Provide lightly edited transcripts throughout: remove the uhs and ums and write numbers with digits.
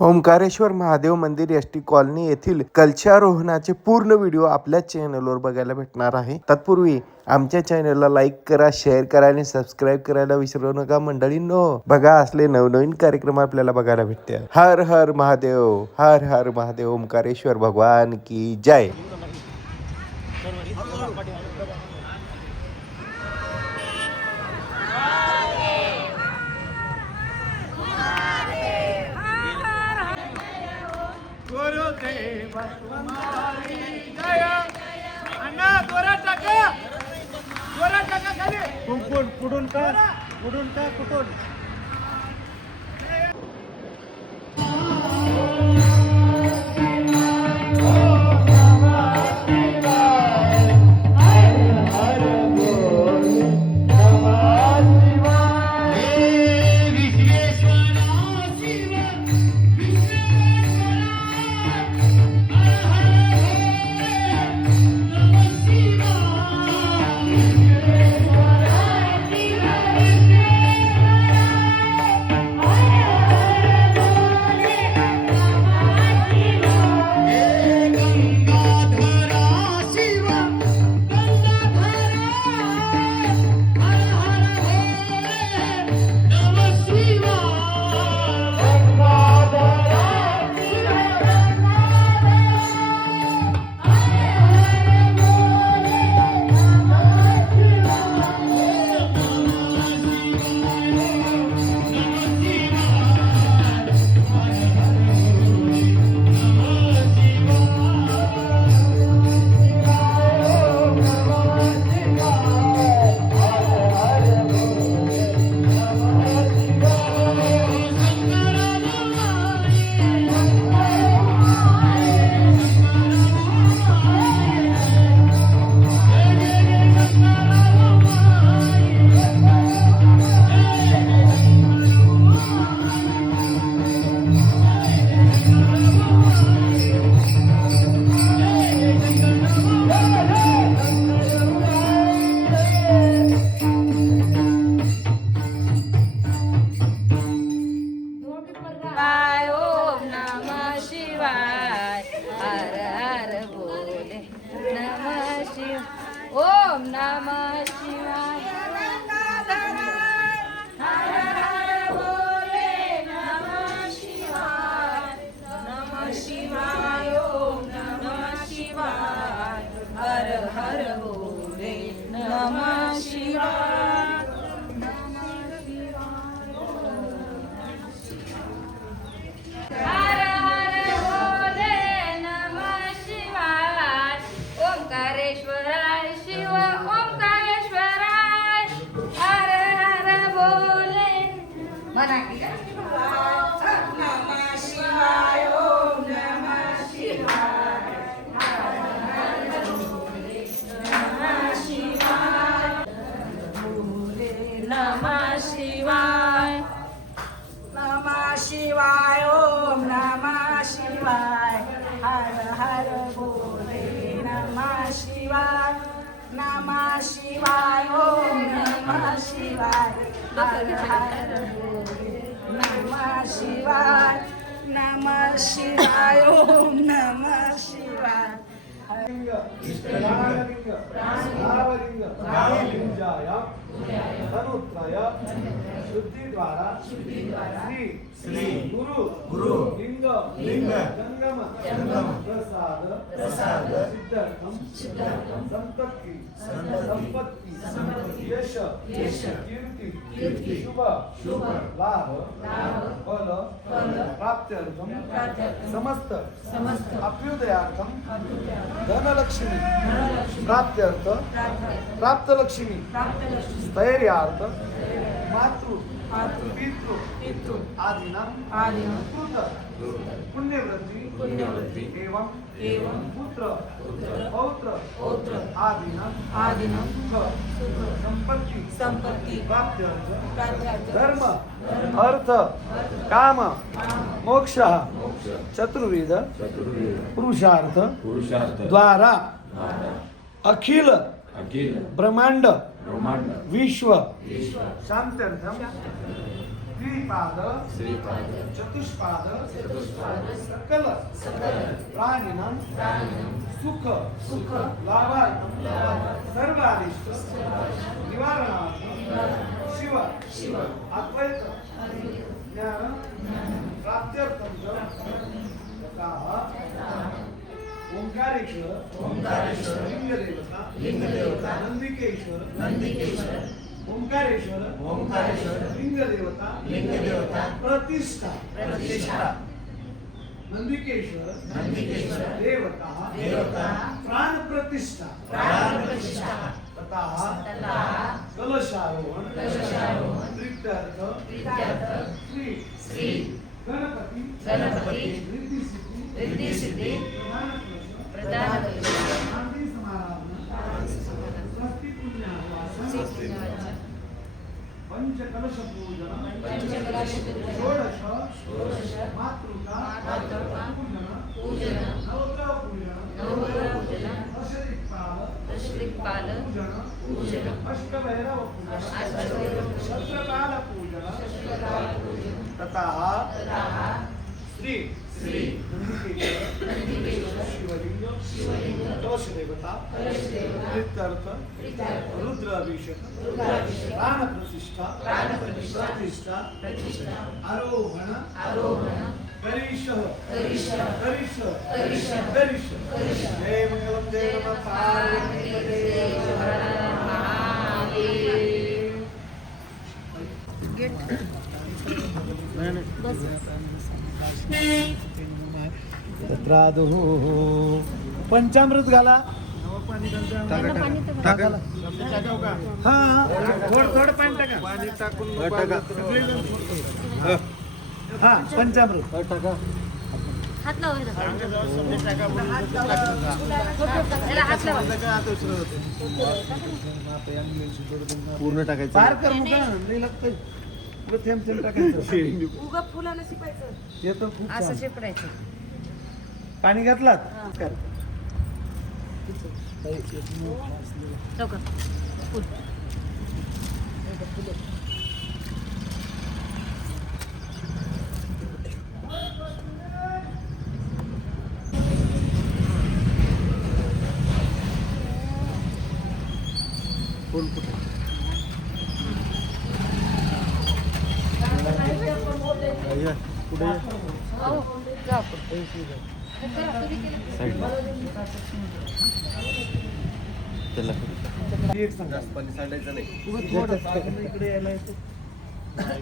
ओंकारेश्वर महादेव मंदिर ST colony येथील कलशारोहणाचे पूर्ण व्हिडिओ आपल्या चॅनलवर बघायला भेटणार आहे. तत्पूर्वी आमच्या चॅनलला लाईक करा, शेअर करा आणि सबस्क्राईब करायला विसरू नका मंडळींनो. बघा असले नवनवीन कार्यक्रम आपल्याला बघायला भेटतील. हर हर महादेव, हर हर महादेव. ओंकारेश्वर भगवान की जय. कुठून कुठून ओम नमः शिवाय. हर हर बोले नमः शिवाय. नमः शिवाय. ओम नमः शिवाय. हर हर बोले नमः शिवाय. हर हर बोले नमः शिवाय. ओंकारेश्वराय शिव ओंकारेश्वराय. हर हर बोले म्हणा की नमः शिवाय. ओम नमः शिवाय. हर हर बोले नमः शिवाय. बोले नमः शिवाय. नमः शिवाय. ओम नमः शिवाय. हर हर बोले नमः शिवाय. नमः शिवाय. ओम नमः शिवाय. हर हर बोले नमः शिवाय. नमः शिवाय. ओम नमः शिवाय. शुद्धिद्वारा श्री गुरु लिंग जंगम प्रसाद सिद्धार्थम संपत्ति यश कीर्ति शुभ लाभ फल प्राप्त्यर्थम समस्त अभ्युदयार्थम धनलक्ष्मी प्राप्त्यर्थ प्राप्तलक्ष्मी स्थैर्यार्थ मातृ पितृ आदिनां कृत पुण्यवृत्ति एवं पुत्र पौत्र आदिनां सुख संपत्ति प्राप्त्यर्थ धर्म अर्थ काम मोक्ष चतुर्विध पुरुषार्थ द्वारा अखिल ब्रह्मांड विश्व शांत्यर्थम श्रीपाद चतुष्पाद सकल प्राणिनां सुख लाभार्थं सर्वारिष्ट निवारणार्थं शिव अद्वैत ज्ञान प्राप्त्यर्थं ओंकारेश्वर लिंगदेवता नंदिकेश्वर ओंकारेश्वर लिंगदेवता प्रतिष्ठा नंदिकेश्वर देवता प्राण प्रतिष्ठा तथा कलशारोहण प्रीत्यर्थ श्री गणपति रिद्धि सिद्धि प्रदान शांति समाराधना स्वस्ति पुण्यावाचन पंच कलश पूजन षोडश मातृका पूजन नवग्रह पूजन दशदिक्पाल पूजन अष्टभैरव पूजन शस्त्रकाल पूजन तथा श्री नंदिकेश्वर शिवलिंग कलश देवता प्रीत्यर्थ रुद्र अभिषेक प्राण प्रतिष्ठा आरोहण करिष्य जय मंगलम जय नमः पार्वती पते तत्रादुः पंचामृत घाला हा थोडं पाणी टाका हा पंचामृत हात लावा पूर्ण टाकायचं पार कर मुका नाही लागतंय थेंब टाकायचं उगा फुलाला शिपायचं ते तर खूप असं छान. शिपडायचं पाणी घातलात कर. लवकर फुल फुल कुठे एक सांगा इकडे यायला येतो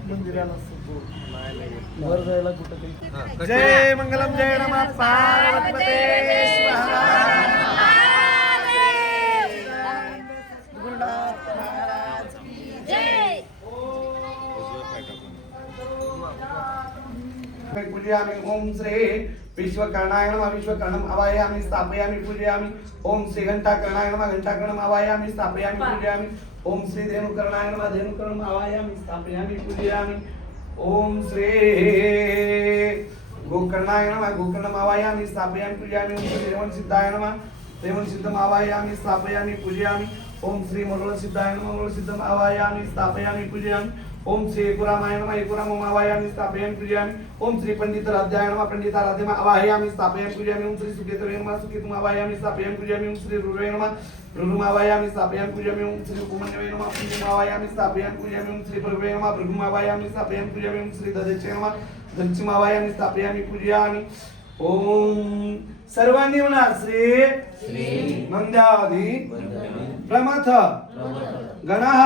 मंदिराला वर जायला कुठं तरी जय मंगलम जय नमः पार्वती पूजयामि ओम श्री विश्वकर्णाय नमः विश्वकर्णम आवाहयामि स्थापयामि पूजयामि ओम श्री घंटाकर्णाय नमः घंटाकर्णम आवाहयामि स्थापयामि पूजयामि ओम श्री धेनुकर्णाय नमः धेनुकर्णम आवाहयामि स्थापयामि पूजयामि ओम श्री गोकर्णाय नमः गोकर्णम आवाहयामि स्थापयामि पूजयामि ओम श्री रेवण सिद्धाय नमः रेवण सिद्धम आवाहयामि स्थापयामि पूजयामि ओम श्री मरोळ सिद्धाय नमः मरोळ सिद्धम आवाहयामि स्थापयामि पूजयामि ओम श्री एकुरामाय नमः एकुरामम आवाहयामि स्थापयामि पूजयामि ओम श्री पंडिताराध्याय नमः पंडिताराध्यम आवाहयामि स्थापयामि पूजयामि ओम श्री सुकेतवे नमः सुकेतम आवाहयामि स्थापयामि पूजयामि ओम श्री रुद्रवे नमः रुद्रम आवाहयामि स्थापयामि पूजयामि ओम श्री उपमन्यवे नमः उपमन्यम आवाहयामि स्थापयामि पूजयामि ओम श्री भृगवे नमः भृगुम आवाहयामि स्थापयामि पूजयामि ओम श्री दधेचे नमः दधीचम आवाहयामि स्थापयामि पूजयामि ओम सर्वांनी म्हणा श्री मंद्यादी प्रमथ गणः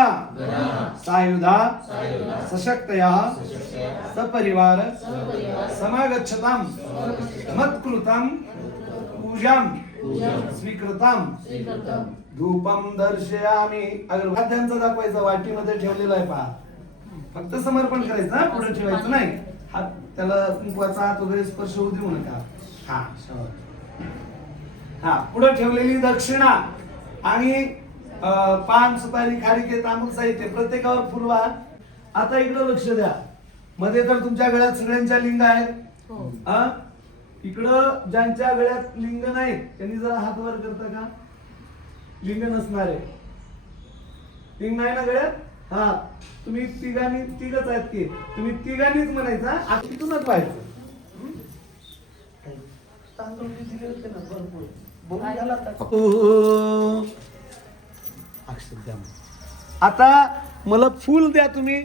सायुधा सशक्तया सपरिवार समागच्छतां मत्कृतं पूजां स्वीकृतां धूपं दर्शयामि. अगरबत्त्यांचा दाखवायचा वाटीमध्ये ठेवलेला आहे पहा. फक्त समर्पण करायचं ना, पुढे ठेवायचं नाही. हात त्याला कुंकवाचा हात वगैरे स्पर्श होऊ देऊ नका. हा पुढे ठेवलेली दक्षिणा आणि पान सुपारी खारीके तांबूळ साहित्य प्रत्येकावर फुलवा. आता इकडे लक्ष द्या. मध्ये तर तुमच्या गळ्यात सगळ्यांच्या लिंग आहेत. इकडं ज्यांच्या गळ्यात लिंग नाही त्यांनी जरा हात वर करता का? लिंग नसणारे लिंग नाही ना गळ्यात हा तुम्ही तिघच आहेत की तुम्ही तिघांनीच म्हणायचं तिथूनच व्हायचं. तांदूळ दिले होते ना भरपूर बोलून झाला अक्षर द्या. आता मला फुल द्या तुम्ही.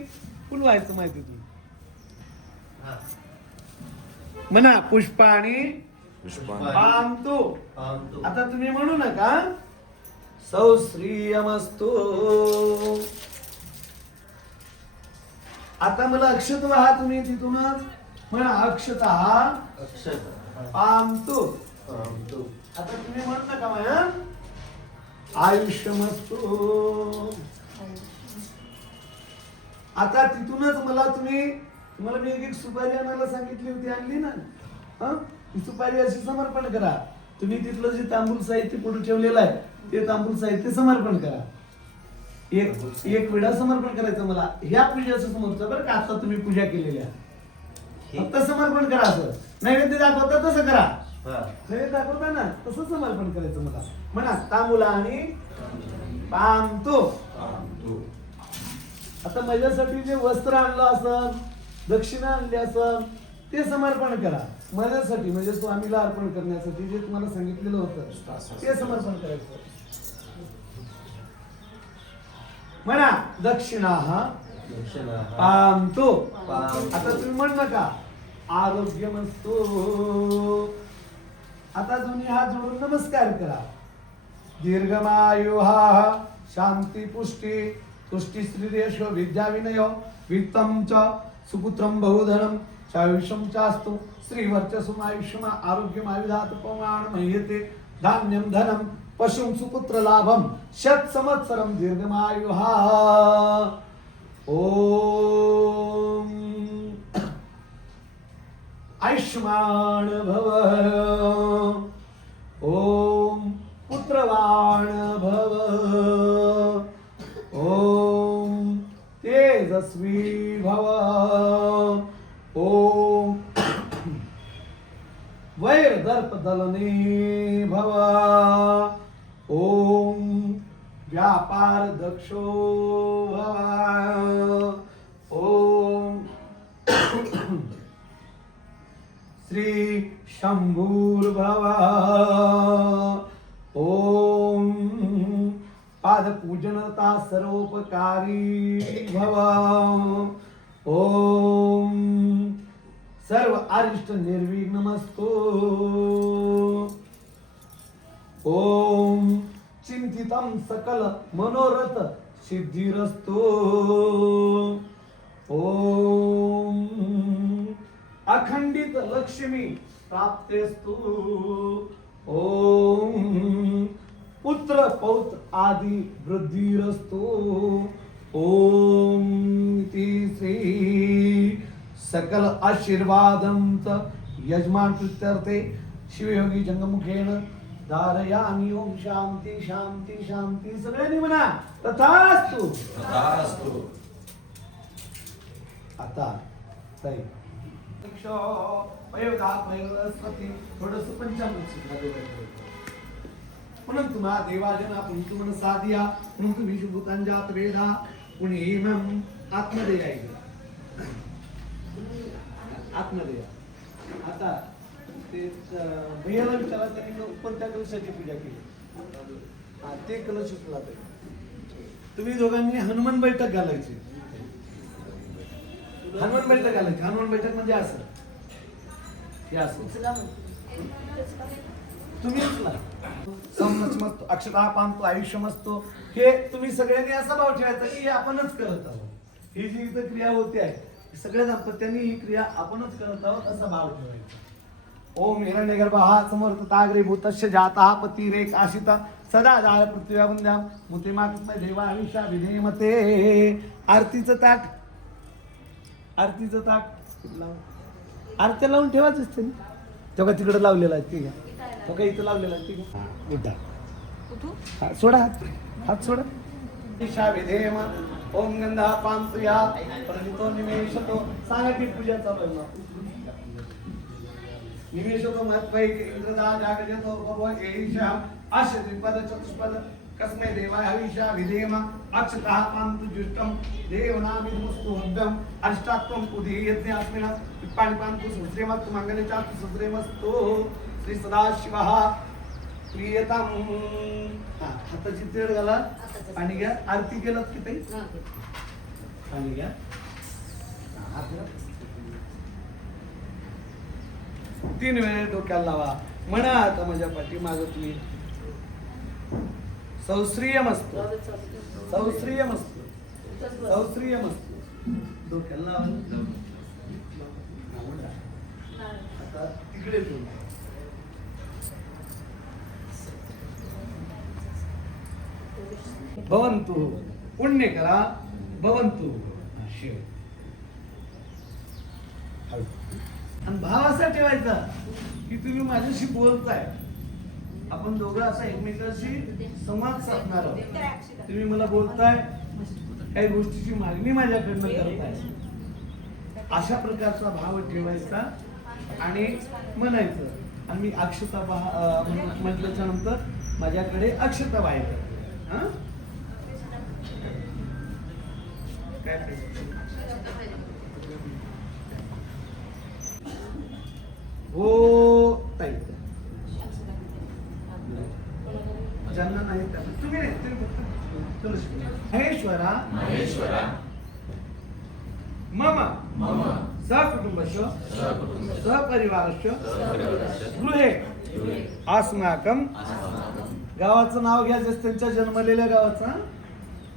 फुल व्हायचं माहिती तुम्ही म्हणा पुष्पाणी पांतु. आता तुम्ही म्हणू नका सौश्रियमस्तु. आता मला अक्षत व्हा तुम्ही तिथूनच म्हणा अक्षता पांतु. आता तुम्ही म्हणू नका म्हणा आयुष्यमस्तु. आता तिथूनच मला तुम्हाला मी एक सुपारी आणायला सांगितली होती, आणली ना. ही सुपारी अशी समर्पण करा. तुम्ही तिथलं जे तांबूल साहित्य पुढे ठेवलेलं आहे ते तांबूल साहित्य समर्पण करा. एक वेळा समर्पण करायचं मला ह्या पूजेचं समोरचं बरं का. आता तुम्ही पूजा केलेल्या फक्त समर्पण करा. असं नैवेद्य दाखवता तसं करा. नैवेद्य दाखवता ना तसं समर्पण करायचं मला म्हणा तांबूला आणि पांतु. आता माझ्यासाठी जे वस्त्र आणलं असन दक्षिणा आणली असन ते समर्पण करा माझ्यासाठी, म्हणजे स्वामीला अर्पण करण्यासाठी जे तुम्हाला सांगितलेलं होतं ते समर्पण करायचं म्हणा दक्षिणा पांतु. आता तुम्ही म्हण नका आरोग्यमस्तु. आता दोन्ही हात जोडून नमस्कार करा. दीर्घमायु शांती पुष्टी तुष्टी श्रीरेश विद्या विनय वित्तम च सुपुत्रम बहुधनम चायुष्यम चास्तु श्रीवर्चसुम आयुष्यम आरोग्यम आयुधात पौमाण मह्यते धान्यम धनम पशुम सुपुत्र लाभम शत संवत्सरम दीर्घमायु. ओम आयुष्मान भव. ओम पुत्रवाण भव. ओम तेजस्वी भव. ओम वैरदर्प दलने भव. ओम व्यापार दक्षो भव. ओम श्री शंभूर्भव. ओम पादपूजनता सर्वोपकारी भव. ओम सर्व अरिष्ट निर्विघ्नमस्तु. ओम चिंतितं सकल मनोरथ सिद्धिरस्तु. ओम अखंडित लक्ष्मी प्राप्तेस्तु. ओम पुत्र पौत्र आदि वृद्धिरस्तु. ओम श्री सकल आशीर्वादंत यजमान प्रीत्यर्थे शिवयोगी जंगमुखेन धारयामि. ओम शांती शांती शांती. सगळ्यांनी म्हणा तथास्तु. आता ताई थोडस पंचामृत म्हणून तुम्हा देवाजना पुंतु मन साधिया पुंतु विषभूतांजात वेदा पुण्यम आत्मदेय आहे. आत्मदेय. आता ते भैयाला विचारा त्यांनी कोणत्या कलशाची पूजा केली. ते कलश उचला. तुम्ही दोघांनी हनुमान बैठक घालायची. हनुमान बैठक घालायची. हनुमान बैठक म्हणजे असं हे असं तुम्ही समस्त अक्षता पांतु आयुष्यमस्तु. हे तुम्ही सगळ्यांनी असा भाव ठेवायचा की हे आपणच करत आहोत. ही जी इथं क्रिया होते आहे सगळ्या दाम्पत्यांनी ही क्रिया आपणच करत आहोत असा भाव ठेवायचा. ओम हिरण्यगर्भः समर्थताग्रे भूतस्य जातः पतिरेक आशिता सदा जाळ पृथ्व्या वंद्याम मुतिमात्म देवा विषा विधेमते. आरतीचं ताट. आरतीचं ताट लावून आरती लावून ठेवायचं असते ना. तेव्हा तिकडे लावलेला आहे ठीक आहे. तो काही इथं लावलेला आहे ठीक आहे. उठा सोडा हात सोडा. विषा विधेम ओम गंधा पांतुया प्रजितो निमेषतो. सांगा की पूजा चालू आहे ना. निमेषतो महत्वैक इंद्रदा जागजतो भव एषा आश्य द्विपद चतुष्पद कस्मै देवाय हविषा विधेम अक्षतः पान्तु जुष्टं देवनामिदमस्तु हव्यम् अष्टात्वं उदी यज्ञास्मिन् पिप्पाणि पान्तु सुश्रीमस्तु मङ्गले चास्तु सुश्रीमस्तु श्री सदाशिवः प्रियतम. हाताची तेड घाला आणि घ्या. आरती केलं की ताई? आणि घ्या. तीन वेळे डोक्याला लावा. म्हणा आता माझ्या पाठीमागं तुम्ही सौश्रियमस्तु सौश्रियमस्तु सौश्रियमस्तु डोक्याला लावा. आता तिकडे तुम्ही भवंतु पुण्य करा भवंतु शिव. आणि भाव असा ठेवायचा की तुम्ही माझ्याशी बोलताय, आपण दोघं असा एकमेकांशी संवाद साधणार आहोत. तुम्ही मला बोलताय, काही गोष्टीची मागणी माझ्याकडनं करताय, अशा प्रकारचा भाव ठेवायचा आणि म्हणायचं. आणि मी अक्षता म्हटल्याच्या नंतर माझ्याकडे अक्षता व्हायचं. हो ताई, ज्यांना नाही त्यांना तुम्ही नाही, तुम्ही फक्त महेश्वरा मम सकुटुंबस्य सपरिवारस्य गृहे अस्माकं. गावाचं नाव घ्या, जस त्यांच्या जन्मलेल्या गावाचं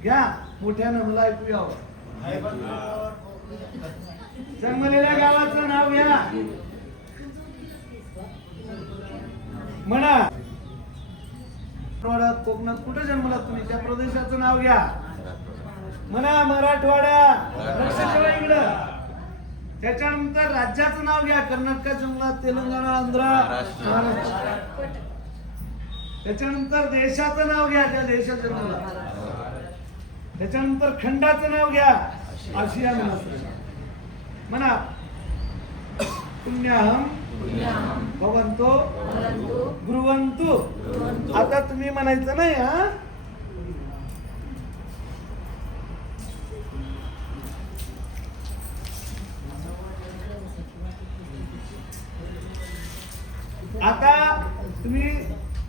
घ्या. मोठ्यानं मला ऐकू यावं. जन्मलेल्या गावाचं नाव घ्या. म्हणा. मराठवाड्यात कोकणात कुठे जन्मलात तुम्ही, त्या प्रदेशाचं नाव घ्या. म्हणा मराठवाडा. लक्ष ठेवा इकडं. त्याच्यानंतर राज्याचं नाव घ्या. कर्नाटक जंगलात, तेलंगणा, आंध्र, महाराष्ट्र. त्याच्यानंतर देशाचं नाव घ्या, त्या देशाचं नाव. त्याच्यानंतर खंडाचं नाव घ्या. आशिया म्हणा. पुण्याहम भवंतो ब्रुवंतु. आता तुम्ही म्हणायचं नाही. आता तुम्ही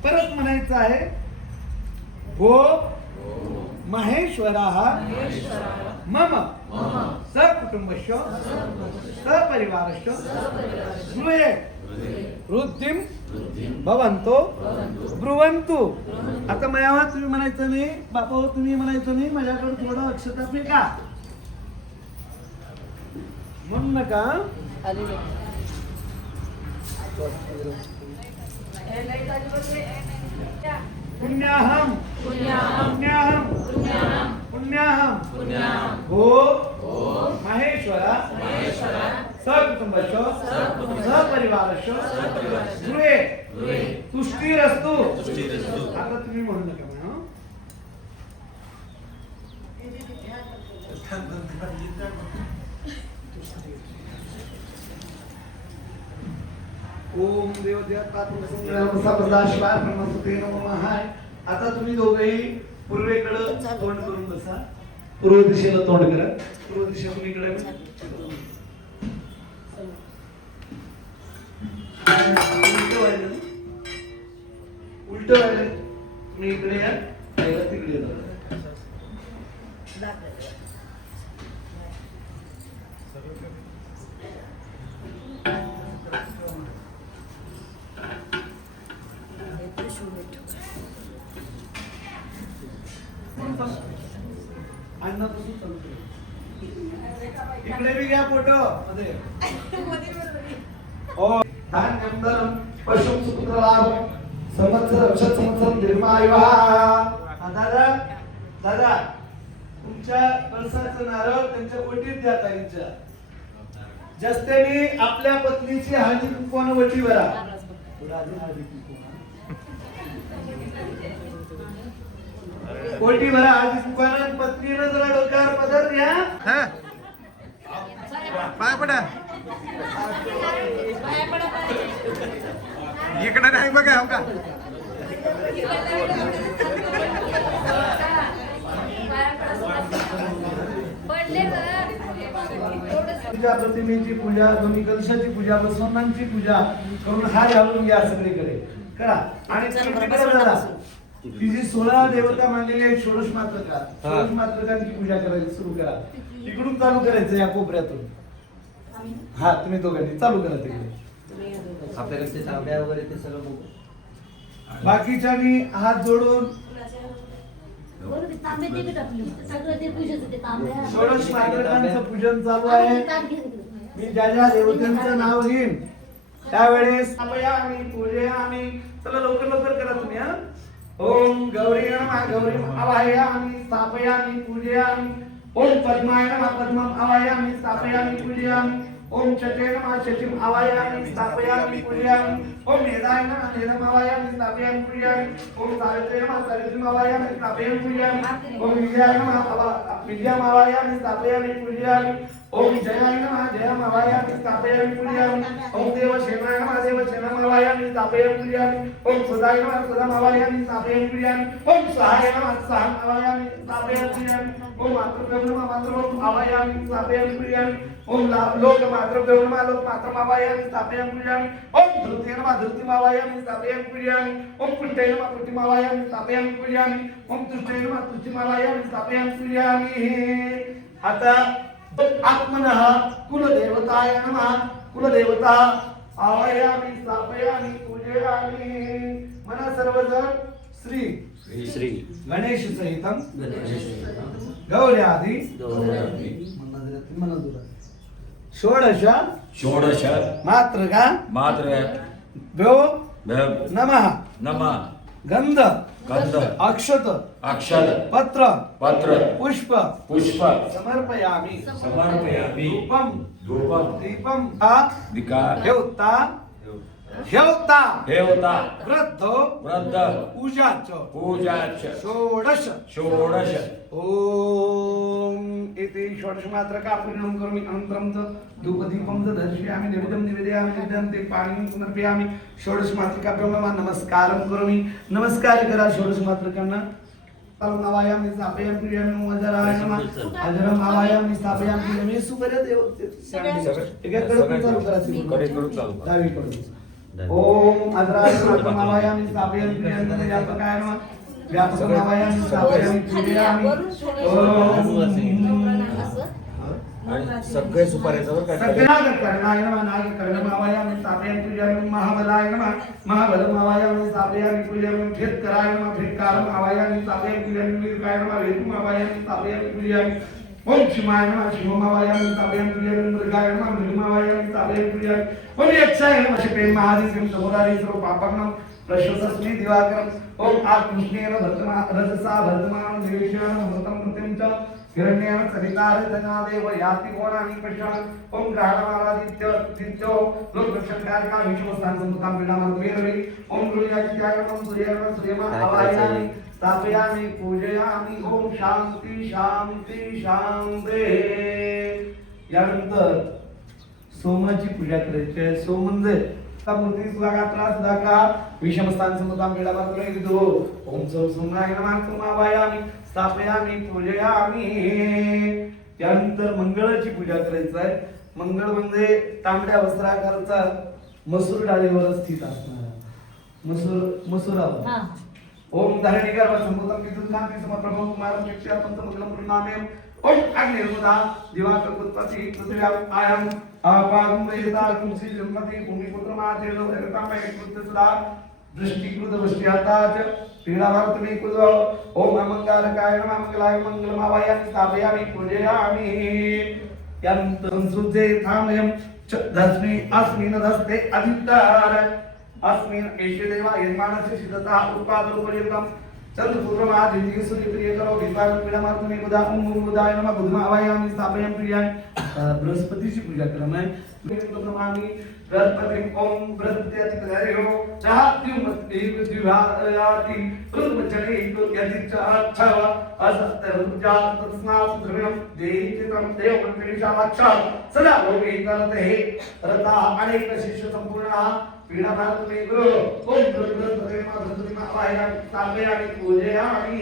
परत म्हणायचं आहे. हो महेश्वरा मम सकुटुंबस्य सपरिवारस्य गृहे वृद्धिं भवन्तो ब्रुवन्तु. आता मयावा तुम्ही म्हणायचं नाही, बापा तुम्ही म्हणायचं नाही. माझ्याकडे थोडं अक्षता फेका म्हणून नका. पुण्याहम पुण्याहम पुण्याहम हो महेश्वरा सकुटुंबस्य सपरिवारस्य गृहे तुष्टिरस्तु. आता तुम्ही म्हणू नका म्हणा. ओम आता तुम्ही दोघेही पूर्वेकडे तोंड करून बसा. पूर्व दिशेला तोंड करा. पूर्व दिशा कुणीकडे? उलट व्हायला तुम्ही इकडे या, तिकडे जा. इकडे भी घ्या फोटो मध्ये. ओ धान्यंदरम पशुं सुपुत्रलाभ संवत्सर अक्षत संवत्सर निर्मायुः. दादा दादा तुमच्या कळसाचं नारळ त्यांच्या पोटीत द्या. ताईंच्या जस्तेनी आपल्या पत्नीची हळदी कुंकवानं वटी भरा. पोटी भरा हळदी कुंकवानं. पत्नीनं जरा डोक्यावर पदर घ्या. पाय पडा. इकडे नाही बघा. हो का मूर्तीच्या प्रतिमेची पूजा, दोन्ही कलशाची पूजा, बसवण्णांची पूजा करून हार घालून घ्या सगळीकडे करा. आणि ती जी 16 देवता मानलेली आहेत षोडश मात्रका, षोडश मात्रकांची पूजा करायची सुरू करा. तिकडून चालू करायचं या कोपऱ्यातून. हा तुम्ही दोघांनी चालू करा तिकडे. आपल्याकडे तांब्या वगैरे ते सगळं बघू. बाकीच्यांनी हात जोडून षोडश मात्रकांचं पूजन चालू आहे. मी ज्या ज्या देवतांचं नाव घेईन त्यावेळेस आम्ही पूजयामी. चला लवकर लवकर करा तुम्ही. हा ओम गौरी नमः गौरीम आवाहयामि स्थापयामि पूजयामि. ओम पद्माय नमः पद्मम आवाहयामि स्थापयामि पूजयामि. ओम शचे नमः शचिम आवाहयामि स्थापयामि पूजयामि. ओम मेधाय नमः मेधम आवाहयामि स्थापयामि पूजयामि. ओम सावित्रे नमः सावित्रीम आवाहयामि स्थापयामि पूजयामि. ओम विद्याय नमः विद्याम आवाहयामि स्थापयामि पूजयामि. ओम जयाय नमः जयम आवाहयामि स्थापयामि पूजयामि. ओम देवसेनाय नमः देवसेनम आवाहयामि स्थापयामि पूजयामि. ओम सुधाय नमः सुधाम आवाहयामि स्थापयामि पूजयामि. ओम सहाय नमः सहाम आवाहयामि स्थापयामि पूजयामि. ओम मातृभ्यो नमः मातृभ्यो आवाहयामि स्थापयामि पूजयामि. ओम लोक मातृभ्यो नमः लोक मातरम आवाहयामि स्थापयामि पूजयामि. ओम धृते नमः धृतिम आवाहयामि स्थापयामि पूजयामि. ओम पुष्टे नमः पुष्टिम आवाहयामि स्थापयामि पूजयामि. ओम तुष्टे नमः तुष्टिम आवाहयामि स्थापयामि पूजयामि. आता आत्मनः कुलदेवताय नमः कुलदेवता आवाहयामि स्थापयामि पूजयामि. म्हणा सर्वजण श्री श्री गणेश सहितम गणेश गौर्यादि गौरी षोडश षोडश मात्रका मात्र भ्यो नमः नमः गंध गंध अक्षत अक्षर पत्र पत्र पुष्प पुष्प समर्पयामि. समर्पयामि धूपम धूपम दीपम विकार हेवता देवता वृद्ध वृद्ध पूजाच पूजाच षोडश षोडश ओम इति षोडश मात्रका पूर्णं करोमि. अनन्तरं च धूपदीपं च दर्शयामि निवेदं निवेदयामि निवेदन्ते पाणिं समर्पयामि. षोडश मात्रकाभ्यो नमस्कारं करोमि. नमस्कार करा षोडश मात्रकांना. आवाहयामि स्थापयामि पूजयामि. अजराय नमः अजरम आवाहयामि स्थापयामि पूजयामि. सुबरे देव एकाकडे चालू करा. डावीकडून ओम अजराय नमः आवाहयामि स्थापयामि पूजयामि. व्यापकाय नमः व्यापकम आवाहयामि स्थापयामि पूजयामि. सगळे सुपाऱ्याचं नागकर्णाय नमः नागकर्णम आवाहयामि स्थापयामि पूजयामि. महाबलाय नमः महाबलम आवाहयामि स्थापयामि पूजयामि. भेदकराय नमः भेदकारम आवाहयामि स्थापयामि पूजयामि. वीरकाय नमः वीरकम आवाहयामि स्थापयामि पूजयामि. ओम शिवाय नमः शिवम आवाहयामि स्थापयामि पूजयामि. मृगाय नमः मृगम आवाहयामि स्थापयामि पूजयामि. ओम यक्षाय नमः शिवे महादिव्यं समोरारि सर्व पापग्नं प्रशोसस्मि दिवाकरम्. ओम आत्मष्णेन भद्रमा रजसा भद्रमानं देवेशानं भूतं कृतिं च हिरण्येन सरितारजनादेव याति कोणानि पश्यामि. ओम ग्रहणमालादित्य दित्यो लोकरक्षणकारका विश्वस्थान संतां पीडामर्दवेरवि. ओम गृह्यादित्याय नमः सूर्याय नमः सूर्यमा आवाहयामि स्थापयामि पूजयामि. ओम शांती शांती शांती. यानंतर सोमाची पूजा करायची आहे. सोम म्हणजे मूर्ती सुधागात्रा सुधाका विषमस्थान समतां पीडामर्दवेरवि. ओम सोमाय नमः आवाहयामि स्थापयामि पूजयामि. त्यानंतर मंगळाची पूजा करायची आहे. मंगळ म्हणजे तांबड्या वस्त्राकारचा मसूर डाळीवर स्थित असणारा मसुरावर. ओम धरणीकर संभूतं विद्युत कांती समप्रभं कुमारं शिक्षापंत मंगलम पूर्णामें. ओम अग्निर्मुदा दिवाकर उत्पत्ति पृथ्व्यां आयं आपागं वेदिता कुंसी जन्मति भूमिपुत्र माते लोकतामय कृत्य सदा दृष्टिकृत वष्ट्याताच पीडावर्तने कुदो. ओम अमंगलकाय नमः मंगलाय मंगलम आवाहयामि स्थापयामि पूजयामि. यानंतर संस्कृते थामयं दस्मि अस्मिन् दस्ते अधिकार अस्मिन् एषे देवा यजमानस्य सिद्धता उत्पादनपर्यन्तं चंद्रपूर्वमादित्य सूर्यप्रिय करो विद्वान पीडामार्तने मुदा ओम मुदाय नमः बुधमा आवाहयामि स्थापयामि पूजयामि. बृहस्पतीची पूजा क्रम आहे. प्रमाणे बृहस्पती ओम बृहस्पत्यातिपदायो चात्युमत्ते विद्युभायाति रुद्रचले यदिच अच्छव असत्तरुजात तस्मात् द्रव्यं देहितं देवमंत्रिशालाक्षा सदा लोके करते रता अनेक शिष्य संपूर्णः पीडा भारतने गुरु. ओम धर्मधर्म आवाहयामि स्थापयामि पूजयामि.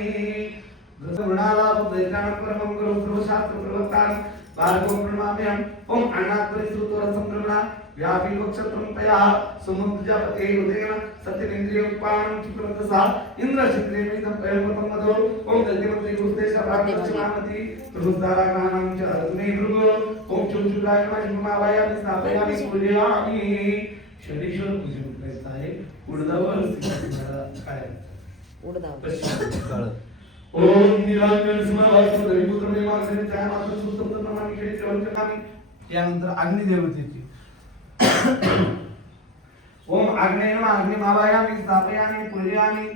गुणाला वैज्ञानिक परमं गुरु सर्वशास्त्र प्रवक्तारं बालकं प्रणमाम्यहम् ओम अन्नात्परि श्रुतोरसंक्रमणा व्यापी वक्षत्रंतया समुद्रपते उदयन सत्येन्द्रियोपानं चित्रतसा इंद्रचित्रेमिदं पयमतं मदो ओम दल्यमते गुस्तेशा प्राप्तश्चामति प्रभुतारागणानां च अर्जुने भृगो ओम चुंचुलाय नमः स्थापयामि पूजयामि शरीश्वर पूजन करायचं आहे उडदावर काय ओम निरांजन समावास दरिपुत्र देवाचे त्या मात्र सुतम प्रमाणे केले चरंचनामी यानंतर अग्नी देवतेची ओम अग्नेय नमः अग्नि मावायामि स्थापयामि पूजयामि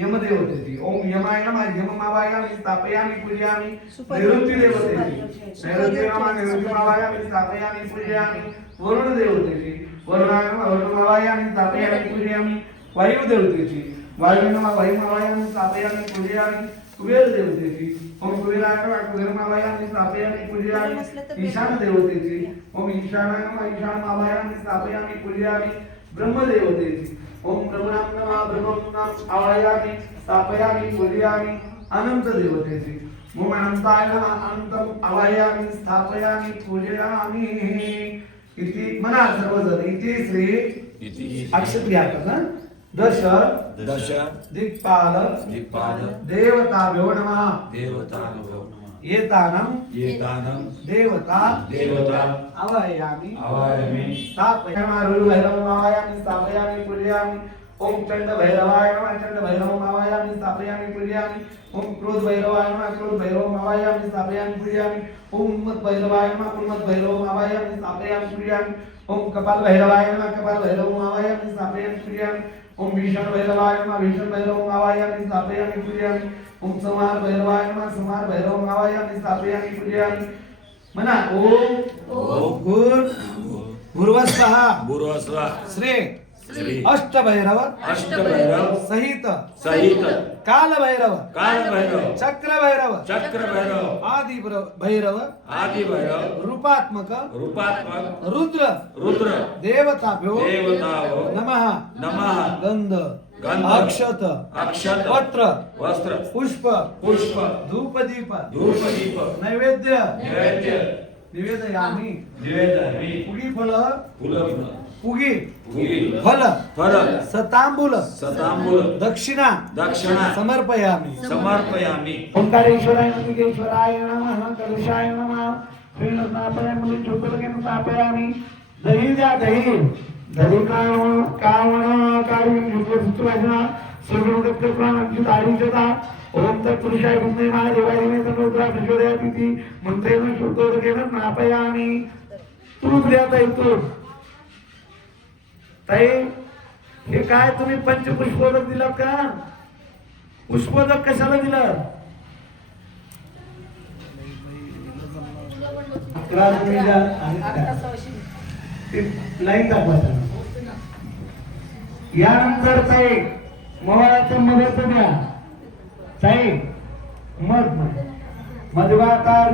यम देवतेची ओम यमाय नमः यम मावायामि स्थापयामि पूजयामि नैऋत्य देवतेची नैऋत्य नमः नैऋत्य मावायामि स्थापयामि पूजयामि वरुण देवतेची वरुणाय नमः वरुण मावायामि स्थापयामि पूजयामि वायु देवतेची वायु नमः वायु मावायामि स्थापयामि पूजयामि कुबेर देवतेची ओम कुबेराय नमः कुबेर मावायामि स्थापयामि पूजयामि ईशान देवतेची ओम ईशानाय नमः ईशान मावायामि स्थापयामि पूजयामि ब्रह्म देवतेची ओम ब्रह्मणां नमः ब्रह्मणां आवायामि स्थापयामि पूजयामि अनंत देवतेची ओम अनंताय नमः अनंतं आवायामि स्थापयामि पूजयामि इति म्हणा सर्वजण इति श्री इति अक्षत घ्यायचं ना दश दश दिक्पाल दिक्पाल देवताभ्यो नमः देवताभ्यो नमः एतानं एतानं देवता देवता आवायामि आवायामि स्थापयामि भैरवम् आवायामि स्थापयामि पूजयामि ओम चंड भैरवाय नमः चंड भैरवम् आवायामि स्थापयामि पूजयामि ओम क्रोध भैरवाय नमः क्रोध भैरवम् आवायामि स्थापयामि पूजयामि ओम उन्मत्त भैरवाय नमः उन्मत्त भैरवम् आवायामि स्थापयामि पूजयामि ओम कपाल भैरवाय नमः कपाल भैरवम् आवायामि स्थापयामि पूजयामि ओम भीषण भैरवाय नमः भीषण भैरवम् आवायामि स्थापयामि पूजयामि ओम संहार भैरवाय नमः संहार भैरवम् आवायामि स्थापयामि पूजयामि म्हणा ओम भूर्भुवस्वः भूर्भुवस्वः श्री श्री अष्टभैरव अष्टभैरव सहित सहित काल भैरव चक्र भैरव आदि भैरव रूपात्मक रुद्र देवताभ्यो नमः गंध अक्षत पत्र वस्त्र पुष्प धूपदीप नैवेद्य निवेदयामि पुगी फल पुगी फल सतांबूल दक्षिणा समर्पयामि ओंकारेश्वराय नमः नमः कलशाय नमः श्रीनाथाय मुली चोकलकेन स्थापयामि दही द्या दही कावण काळी सुत्रवाजना सर्वोदत्त प्राणांची तारीचता ओम तत्पुरुषाय वंदे महादेवाय तनोद्रा प्रचोदयाति मंत्रेण श्रुतोदकेन नापयामि तूप द्या ताई हे काय तुम्ही पंचपुष्पोदक दिलं का पुष्पोदक कशाला दिलं नाही दाखवायचं यानंतर ताई मोहळाचं मदत द्या ताई मधवाकार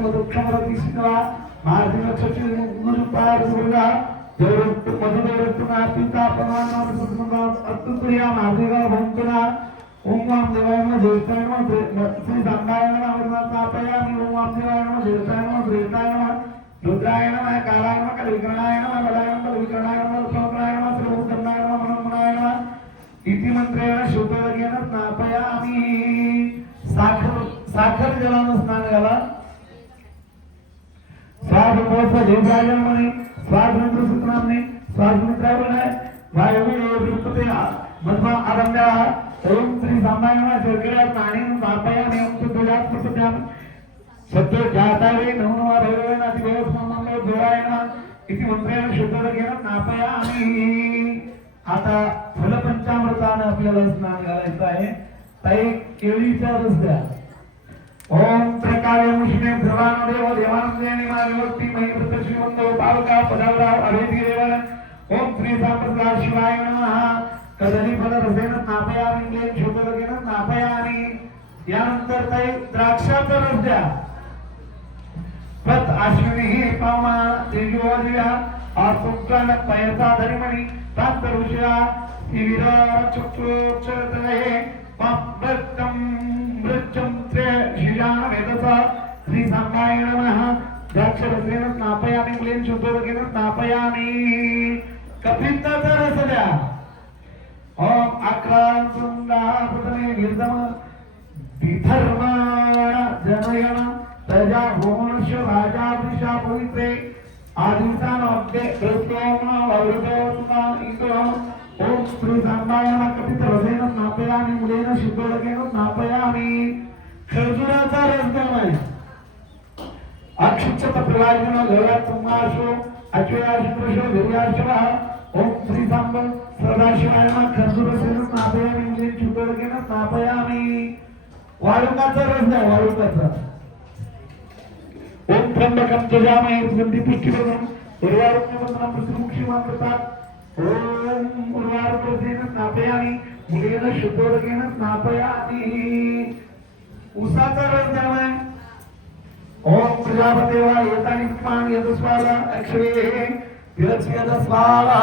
मधुक्षमरती शिकवा महाराज सचिव गुरुपार दुर्गा पिता अत्तुप्रिया महादेवा भंकना ओम वाम देवाय नमः देवताय नमः श्री सांगाय नमः स्थापयामि ओम वाम देवाय नमः देवताय नमः देवताय नमः रुद्राय नमः कालाय नमः कलिकरणाय नमः बलाय नमः विकरणाय नमः सोमनाय नमः सर्वोत्तमाय नमः मनोमनाय नमः इति मंत्रेण शुद्धवर्गेण स्नापयामि साखर जलानं स्नान घाला स्वादपोष देवराय नमः स्वादमंत्र सूत्रांनी स्वादमित्रावने वायवे वृत्तते मध्वा आरंभ्या ओम श्री सांबायना जगरा पाणी वापयाने ओम तुझ्या पुस्तकाम सत्य जातावे नवनवा भैरवेना दिवस मानले देवायना इति मंत्रेण शुद्धवर्गेण नापयामि आता फलपंचामृताने आपल्याला स्नान घालायचं आहे ताई केळीचा रस द्या ओम प्रकारे मुष्णे भगवान देव देवांदेनी मानवती महिमृत श्रीमंत पावका पदावराव अभेदी देव ओम श्री सामर्थ्य शिवाय नमः कदली फल रसेन नापयामि लेन शुद्धवर्गेण नापयामि यानंतर ताई द्राक्षाचा रस द्या पत अश्विनी पावमा तेजोदिया आसुक्रान पयसा धरिमणि तात्तरुषया विरा चक्षुक्षतये पापृक्तम मृच्छं त्रे शिजान वेदसा श्री सांगाय नमः द्राक्षरसेन स्नापयामि मुलेन शुद्धोदकेन स्नापयामि कपित्ताचा रस द्या ओम आक्रांतुंगा प्रथमे निर्दम विधर्म जनयन तजा भुवनश राजा वृषा पवित्रे आदिसान अग्गे प्रस्तोम अवृतोत्मा इतो ओम श्री सांबायना कपित्तरसेन स्नापयामि मुलेन शुद्धोदकेन स्नापयामि खर्जुराचा रस द्या अक्षुच्छ प्रलायन घरात तुम्हाशो अचयाशुषो वीर्याशवा ओम श्री सांब सदाशिवाय नमः खर्जुरसेन स्नापयामि मुलेन शुद्धोदकेन स्नापयामि वाळुकाचा रस द्या वाळुकाचा ओम त्र्यंबकं यजामहे सुगंधि पुष्टिवर्धनम् उर्वारुकवदनं पुष्टिमुक्षीमात्रतात् ओम उर्वारुकसेन स्नापयामि मुलेन शुद्धोदकेन स्नापयामि उसाचा रस द्यावा ओम प्रजापतेवा यतानिष्मान यदस्वाला अक्षरे तिरस्यदस्वाला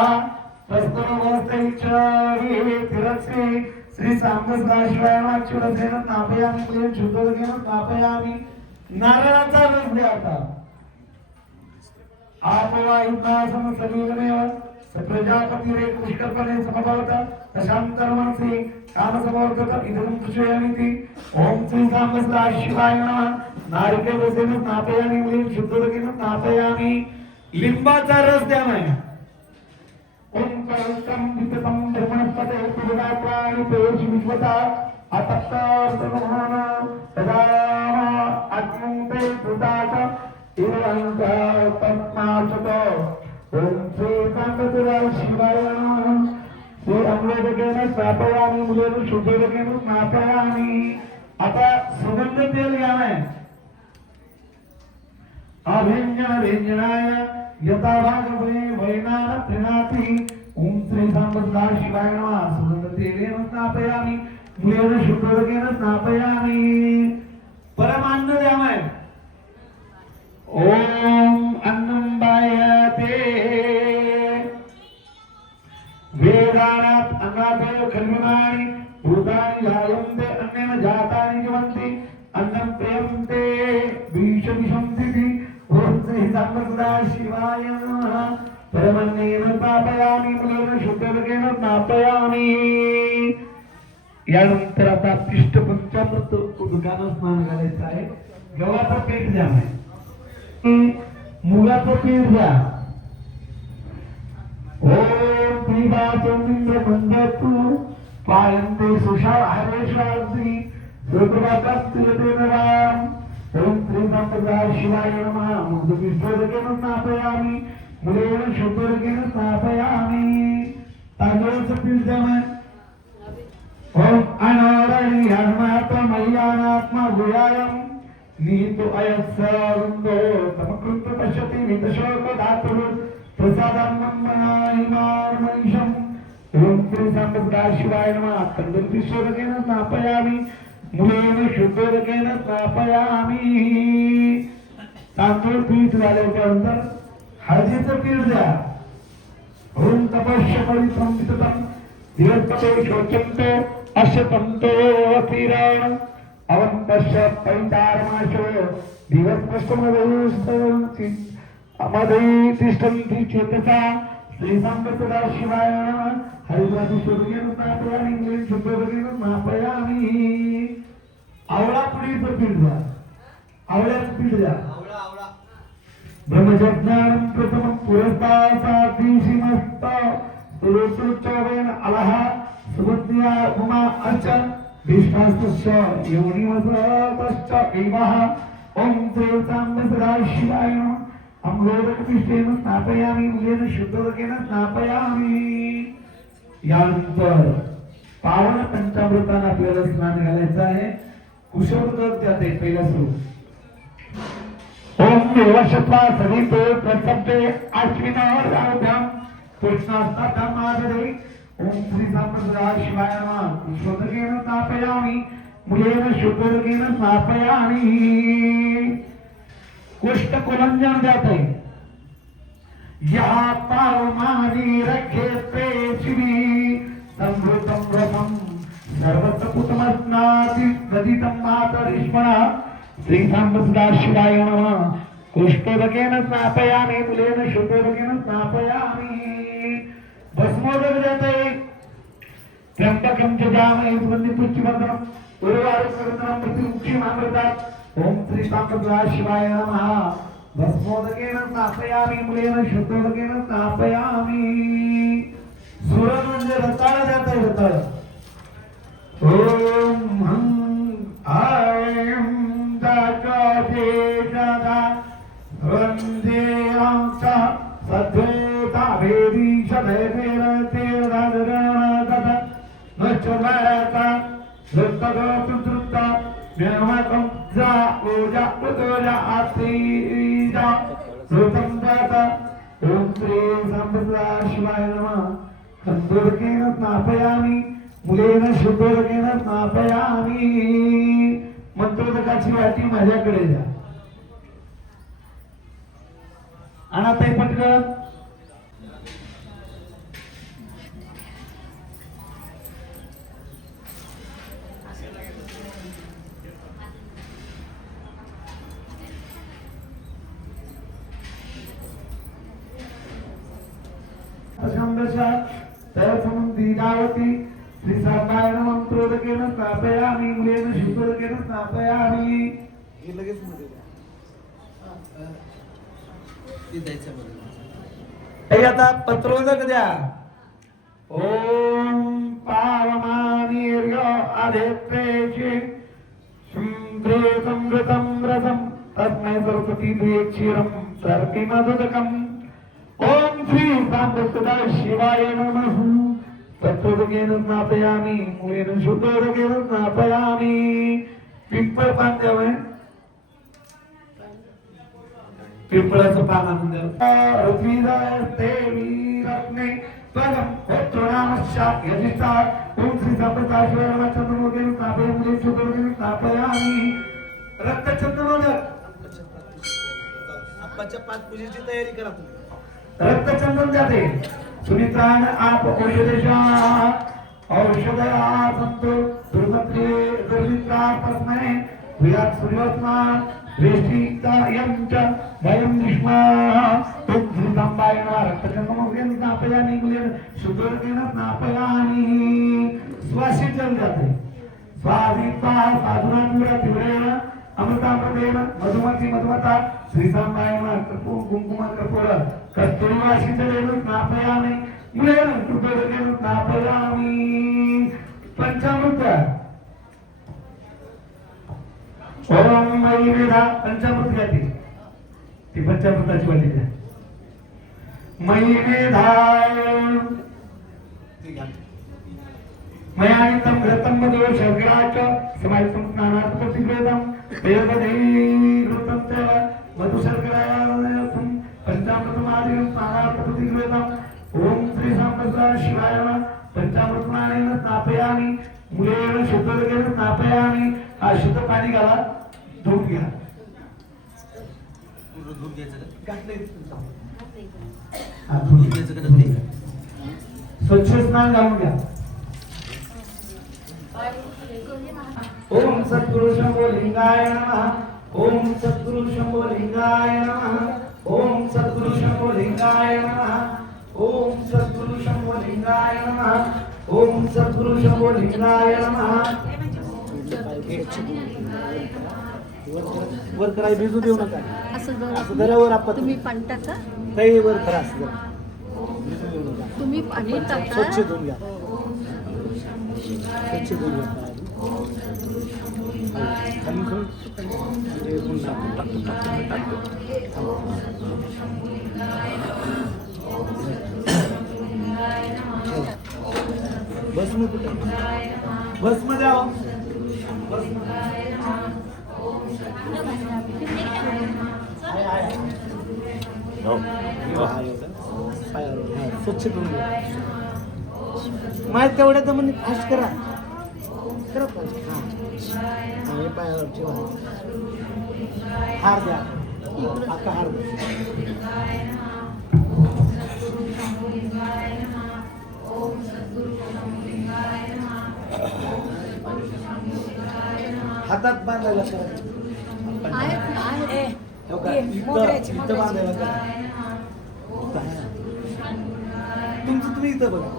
तस्तनमस्तैचारि तिरस्ये श्री सांबसदाशिवाय अच्युतसेन स्नापयामि मुलेन शुद्धोदकेन स्नापयामि नारायणाचा रस द्या आता आपवायुतासम समीलमेव प्रजापतिरे पुष्करपणे समभवत दशांतरमनसि कामसमवर्तत इदं पुष्पयामिति ओम श्री सांबसदाशिवाय नमः नारिकेलसेन स्नापयामि मुलेन शुद्धोदकेन स्नापयामि लिंबाचा रस द्या माया ओम कल्कं विततं धर्मणस्पते पुरुषाप्राणि पेश विश्वता अतत्तर्तमोहन तदा अग्निते पुतात इरंकार पद्माचत ओम श्री सांबसदाशिवाय नमः श्री अमृतकेन स्नापयामि मुलेन शुद्धोदकेन स्नापयामि आता सुगंध तेल घ्यावे अभिंजन व्यंजनाय यथा भागवते वैनान प्रीणाति ओम श्री सांबसदाशिवाय नमः सुगंध तेलेन स्नापयामि मुलेन शुद्धोदकेन स्नापयामि परमान्न द्यावे ओम अन्नं बायते वेदानात् अन्नादयो खल्विनानि भूतानि जायन्ते अन्नेन जातानि जीवन्ति अन्नं प्रियन्ते विषविशन्ति ओम श्री सांबसदाशिवाय नमः परमन्नेन स्नापयामि मुलेन शुद्धोदकेन स्नापयामि यानंतर आता पिष्ट पंचामृत दुकानात स्नान घालायचं आहे गव्हाचं पीठ द्या मुगाचं पीठ द्या ओम पिबाचोमिंद्र मंदतु पायंते सुषा हरेश्वासी सुप्रभातस्ते नवाम ओम श्री सांबसदाशिवाय नमः मुदपिष्टोदकेन स्नापयामि मुलेन शुद्धोदकेन स्नापयामि तांदूळाचं पीठ द्या ओम अनारणी हनुमात्मा मय्यानात्मा गुयायम नीतो अयस्सरुंदो तमकृत पश्यति वितशोक धातुः प्रसादान्नं मनायिमार मनीषम् ओम श्री सांबसदाशिवाय नमः तंदुरुपिष्टोदकेन स्नापयामि मुलेन शुद्धोदकेन स्नापयामि तांदूळ पीठ झाल्यानंतर हळदीचं पीठ द्या ओम तपश्य पवित्रं विततं दिवसपते शोचन्तो अशतंतो अतिरण अवंतस्य पैतारमाशो दिवसपश्चिमवेस्तवन्ति अमधै तिष्ठन्ति चेतसा श्री सांबसदाशिवाय नमः हरिद्रादिशोदकेन स्नापयामि मुलेन शुद्धोदकेन स्नापयामि आवळा पुडीचं पीठ द्या आवळ्याचं पीठ द्या ब्रह्मज्ञानं प्रथमं पुरस्तासादिशिमस्त ऋतुचवेन अलह सुबुद्धिया उमा अर्चन विष्णास्तस्य योनिवसतश्च एवः ओम श्री सांबसदाशिवाय नमः अमृतपिष्टेन स्नापयामि मुलेन शुद्धोदकेन स्नापयामि यानंतर पावन पंचामृतानं आपल्याला स्नान घालायचं आहे कुशोदक त्याते पहिला सुरू ओम देवशत्वा सविते प्रसब्दे अश्विनावराभ्याम कृष्णास्तामादरे ओम श्री सांबसदाशिवाय नमः कुशोदकेन स्नापयामि मुलेन शुद्धोदकेन स्नापयामि कुष्ठ कुलंजन जाते या पावमानी रखे पेशिनी संभृतं रसं सर्वतपुतमस्नाति प्रदितं मातरिष्मणा श्री सांबसदाशिवाय नमः कुष्ठोदकेन स्नापयामि मूलेन शुद्धोदकेन स्नापयामि भस्मोदक जाते त्र्यंबकं च जामहे सुगन्धिं पुष्टिवर्धनम् उर्वारुकवर्धनम् मृत्युमुक्षीमामृतात् ओम श्री शांतदा शिवाय नमः भस्मोदकेन स्नापयामि मूलेन शुद्धोदकेन स्नापयामि सूरज म्हणजे रताळ जाते रताळ ओम हं आयं दाकादेशदा वंदे अंका सद्वेता भेदी शदेवेरते राजगणनादा नश्चमाता धृतगोपृता निर्मकं जा ओजा उदोजा आसीजा धृतं दाता ओम श्री संबुद्धा शिवाय नमः कंदोदकेन स्नापयामि मूलेन शुद्धोदकेन स्नापयामि मंत्रोदकाची वाटी माझ्याकडे द्या आणि आता पटकन दीनावती श्री साकायन मंत्रोदकेन स्नापयामि मूलेन शुद्धोदकेन स्नापयामि हे लगेच मध्ये द्या आता पत्रोदक द्या ओम पावमानीर्य आदेत्रेचे शुंद्रे समृतं रसं तस्मै सरस्वती क्षीरं सर्पि मधुदकम् ओम श्री साम्बसदा शिवाय नमः तत्वदकेन स्नापयामि मूलेन शुद्धोदकेन स्नापयामि पिंपळ पान द्यावं पिंपळाचं पान आणून द्यावं ऋत्विजास्ते वीरत्ने त्वगं होत्रोणामश्चा यजिता ओम श्री साम्बसदा शिवाय नमः चंद्रमोदकेन स्नापयामि मूलेन शुद्धोदकेन स्नापयामि रक्तचंदनोदक आप्पाच्या पाचपूजेची तयारी करा तुम्ही रक्तचंदन जाते सुनित्रान आप औषधेशा औषधया संतो दुर्मत्रे दुर्मित्रा तस्मै विराट सूर्योस्मान वेष्टितायं च वयं विष्मा तुझ्झितांबाय नमः रक्तचंदनोदकेन स्नापयामि मूलेन शुद्धोदकेन स्नापयामि स्वासी जल जाते स्वादित्वा साधुनानुरा तीव्रेण अमृतामृतेन मधुमती मधुमता श्रीसांबाय नमः कर्पूर कुंकुम कर्पूर कस्तुरीवासी जलेन स्नापयामि मूलेन शुद्धोदकेन स्नापयामि पंचामृत ओम मयि वेदा पंचामृत घ्याती ती पंचामृताची वाटी द्या मयि वेधाय मयानितं घृतं मधु शर्कराच समायुक्तं स्नानात् प्रतिगृहीतं देवदेवृतं च मधुशर्करायां पंचामृतमादिकं स्नानात् प्रतिगृहीतं ओम श्री साम्बसदा शिवाय नमः पंचामृतमानेन स्नापयामि मूलेन शुद्धोदकेन स्नापयामि हा शुद्ध पाणी घाला धूप घ्या पूर्ण धूप घ्यायचं का हा धूप घ्यायचं का नसते स्वच्छ स्नान घालून घ्या ओम सद्गुरु शंभो लिंगाय नमः ओम सद्गुरु शंभो लिंगाय नमः ओम सद्गुरु शंभो लिंगाय नमः ओम सद्गुरु शंभो लिंगाय नमः ओम सद्गुरु शंभो लिंगाय नमः वर कराय भिजू देऊ नका असं दरावर आपण तुम्ही पाणी टाका काही वर करा असं जरा भिजू देऊ नका तुम्ही पाणी टाका स्वच्छ धुवून घ्या स्वच्छ धुवून घ्या खाली म्हणजे पुन्हा भस्म कुठे भस्म द्या स्वच्छ करून घ्या माहीत तेवढ्या तर म्हणजे फास्ट करा करा फास्ट हां हे पायावर ठेवा हार द्या आता हार द्या हातात बांधायला करा आहेत हो का? ये, इथं मोगऱ्याची, इथं मोगऱ्याची. बांधायला करा. इथं आहे ना. तुमचं तुम्ही इथं बघा.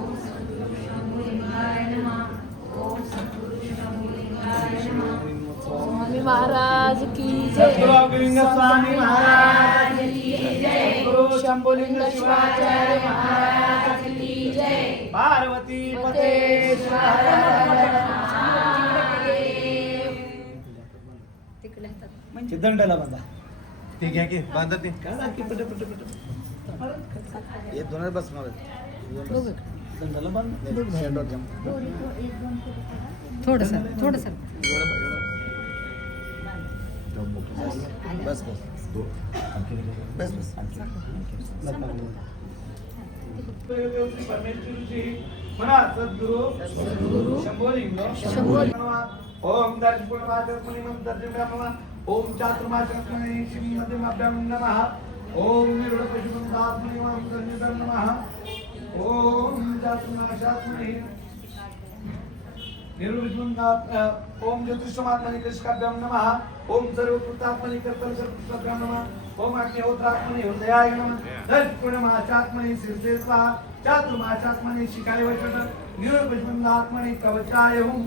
स्वामी महाराज की जय. सद्गुरु अभयलिंग स्वामी महाराज की जय. सद्गुरु शंभुलिंग शिवाचार्य महाराज की जय. पार्वती पते तिकडे हातात. म्हणजे दंडाला बांधा. ते घ्या की बांधा ते. काढा की पट पट पट. हे दोनच बसणार आहेत. दंडाला बांधा. थोडस थोडस बस बस बस बस. परमेश्वरजी म्हणा सद्गुरु शंभोलिंग ओम दर्शपुरमाचरमणि मंत्रजम्यामः ओम चातुर्माचरमणि श्रीमद्देवाभ्यां नमः ओम निरुडपशुपंतात्मनि मंत्रजम्यां नमः ओम चातुर्माचरमणि निर्विघ्नात् ओम ज्योतिषमात्मनि कृष्णाभ्यां नमः ओम सर्वकृतात्मनि कर्तव्याभ्यां नमः ओम अग्निहोत्रात्मनि हृदयाय नमः दर्शपुरमाचात्मनि सिरसे स्वाहा चातुर्माचात्मनि शिखाय वचन निर्विघ्नात्मनि कवचाय हुम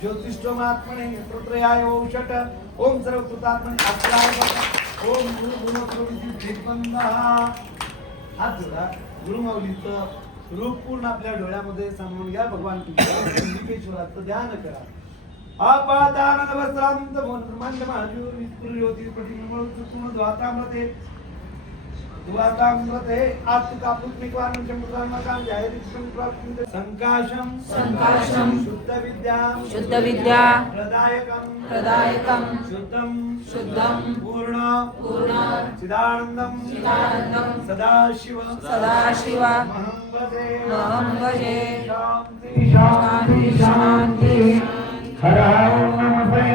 ज्योतिषमात्मनि नेत्रत्रयाय औषट ओम सर्वकृतात्मनि अक्षराय वचन ओम गुरुगुणप्रविद्धिबंधा. हात जोडा. गुरुमाऊलीचं रूप पूर्ण आपल्या डोळ्यामध्ये सामावून घ्या. भगवान लिंगेश्वराचं ध्यान करा. आपादानंद वस्त्रांत ब्रह्मांड महाजूर विस्फुर ज्योती प्रतिमूळ सुपूर्ण द्वातामृते द्वातामृते आत्मकापूत निकवान चमुद्रामकान जायरिक्षम प्राप्त संकाशम संकाशम शुद्ध विद्या शुद्ध विद्या प्रदायकम प्रदायकम शुद्धम शुद्धम पूर्ण पूर्ण चिदानंदम चिदानंदम सदाशिव सदाशिव महं भजे महं भजे. शांति शांति शांति. हर ओम नमः शिवाय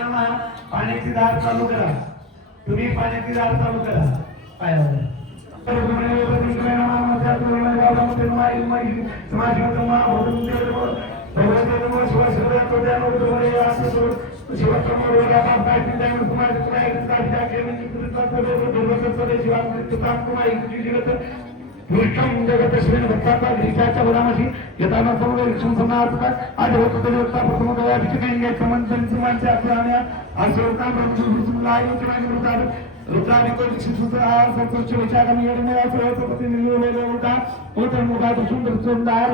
नमः. पाण्याची दार चालू करा. तुम्ही पाण्याची दार चालू करा. पायावर जगतश्रेण भक्ताचा गिरिजाच्या वरामाशी यथाना सर्व विष्णू समार्थ आज होत देवता प्रथम दया विचिकेंगे समंतन सुमांचे अकराण्या आश्रवता ब्रह्मसुलाय उच्चारण रुद्रादिको दीक्षित आहार संतोष विचारम येणे सर्वपती निलवेले होता उतर मुदा सुंदर सुंदर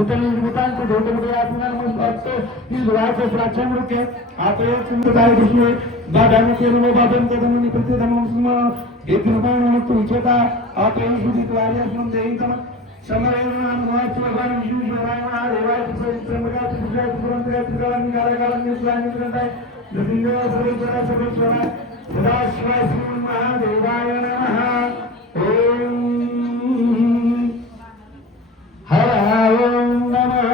उतर मुदांत धोंडे आत्मा मस्त ही दुराचे प्राचीन रुके आपले सुंदर विष्णू बादाने केले बादन कदमनी प्रतिधम एक निर्माण तो विचेता आपले सुदीत वार्य देई तम समयना महत्व भगवान विष्णू नारायण देवाय त्र्यंबका त्रिपुरा त्रिपुरा त्रिकाला निराकाला निराकाला निराकाला नृसिंह सर्वेश्वरा सर्वेश्वरा सदाशिवाय श्री महादेवाय नमः. ओम हर ओम नमः.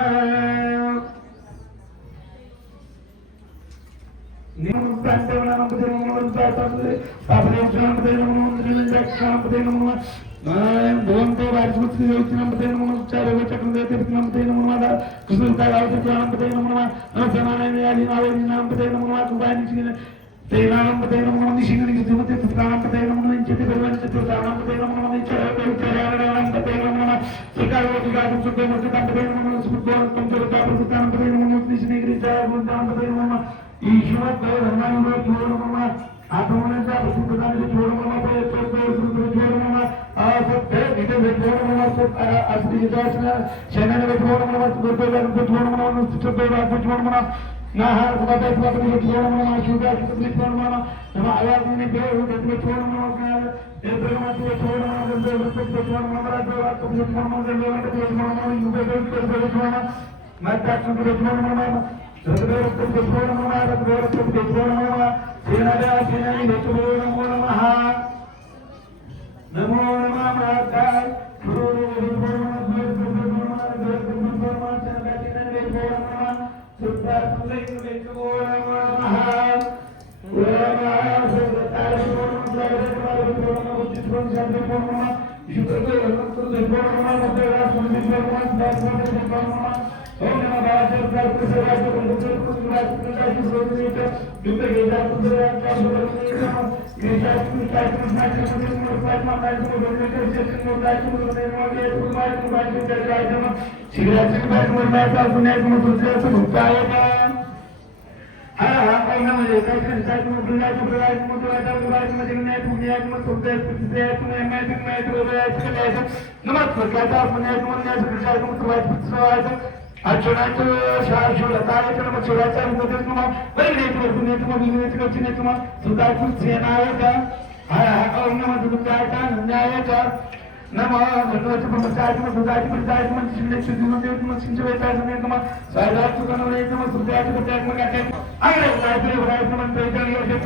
नमो भगवते ब्रह्मचारी सुधारी प्रचारी शिंदे शुद्धिमते सिंचवेता नमः सायदात सुकनवे नमः सुधारी प्रचारी मगाते अगले रात्री वराय नमः तेजन योग्य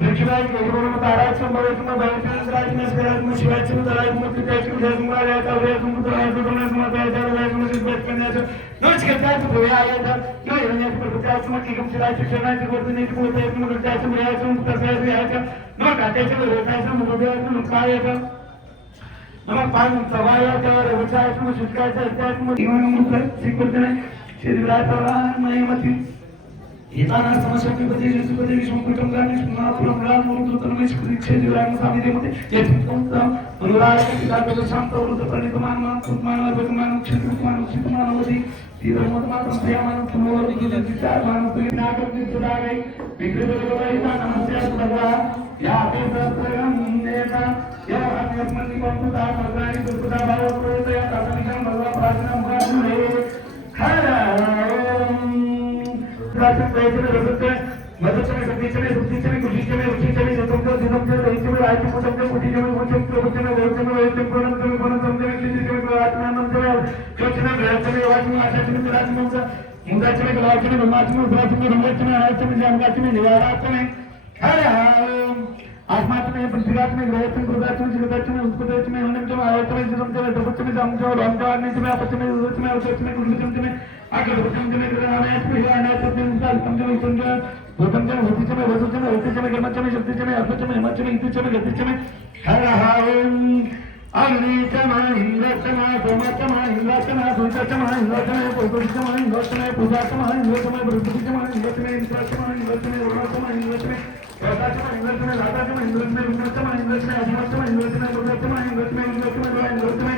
दक्षिणाय गौरव तारा संभव नमः भगवान राज में सेराज में शिवाय सुंदराय नमः तेज के देव माया का वे समुद्राय नमः नमः तेजन वे नमः सिद्ध करने से नमस्कार तो होया आया यो ये प्रचार समझ के शिवाय शिक्षणाय के वर्तने को ते नमः प्रचार से मेरा सुंदर से आया नमः काटे से होता है मुझे नमः पाएगा नमः पान सवाया कर वचायत्म शुष्कायत अत्यात्म जीवनमुक्त श्रीकृष्ण श्रीविलासवा मयमति येताना समशक्ति पदे सुपदे विष्णुकुटम गानि स्मृणापुरम राम मुरुतनमे स्कृतिच्छे दिवाम सामिदे मते यत्पुत्रम अनुराग पिताकल शांत वृत प्रणितमान मान कुमान भगवान क्षितमान क्षितमान वदि तीरमतमान प्रियमान तुमोर विचार मान तुम नागत सुदागै विग्रहवैता नमस्ते भगवा या पे प्रयम नेता या अन्यमनि बंधुता मग्रानि दुर्गता भाव प्रोदया तातनिकं भगवा प्रार्थना मुरारे हर प्रार्थना प्रयत्न रसते मदचने सतीचने सुतीचने कुशीचने उशीचने जतंत्र दिनंतर रहिचने राजि पुतंत्र कुटीचने वचंत्र वचने वचने वचने प्रणंत्र प्रणंत्र चिंतिचने आत्मानंतर चोचने ग्रहचने वाचने आचने विराजमंच मुंदाचने गलाचने ब्रह्माचने उद्राचने रंगचने आचने जानकाचने निवाराचने हर आत्माचने पृथ्वीराचने ग्रहचने कृदाचने जगदाचने उत्पदाचने अनंतमे आयतने जतंत्र दपचने जामचने रामचाने अपचने उदचने अवचने कुलचने आगे वचने ग्रहणाने प्रियाने तत्त्वं तंजने संजय भूतंजन भूतिचने वसुचने औतिचने कर्मचने शक्तिचने अर्थचने हिमाचने इतिचने गतिचने हर अग्निचमा इंद्रचमा सोमचमा इंद्रचमा दुर्गचमा इंद्रचने पुरुषचमा इंद्रचने पूजाचमा इंद्रचमा बृहस्पतिचमा इंद्रचने इंद्रचमा इंद्रचने वरुणचमा इंद्रचने प्रकाशमा इंद्रचने लाटाचमा इंद्रचने विष्णुचमा इंद्रचने अधिपचमा इंद्रचने दुर्गचमा इंद्रचने इंद्रचने इंद्रचने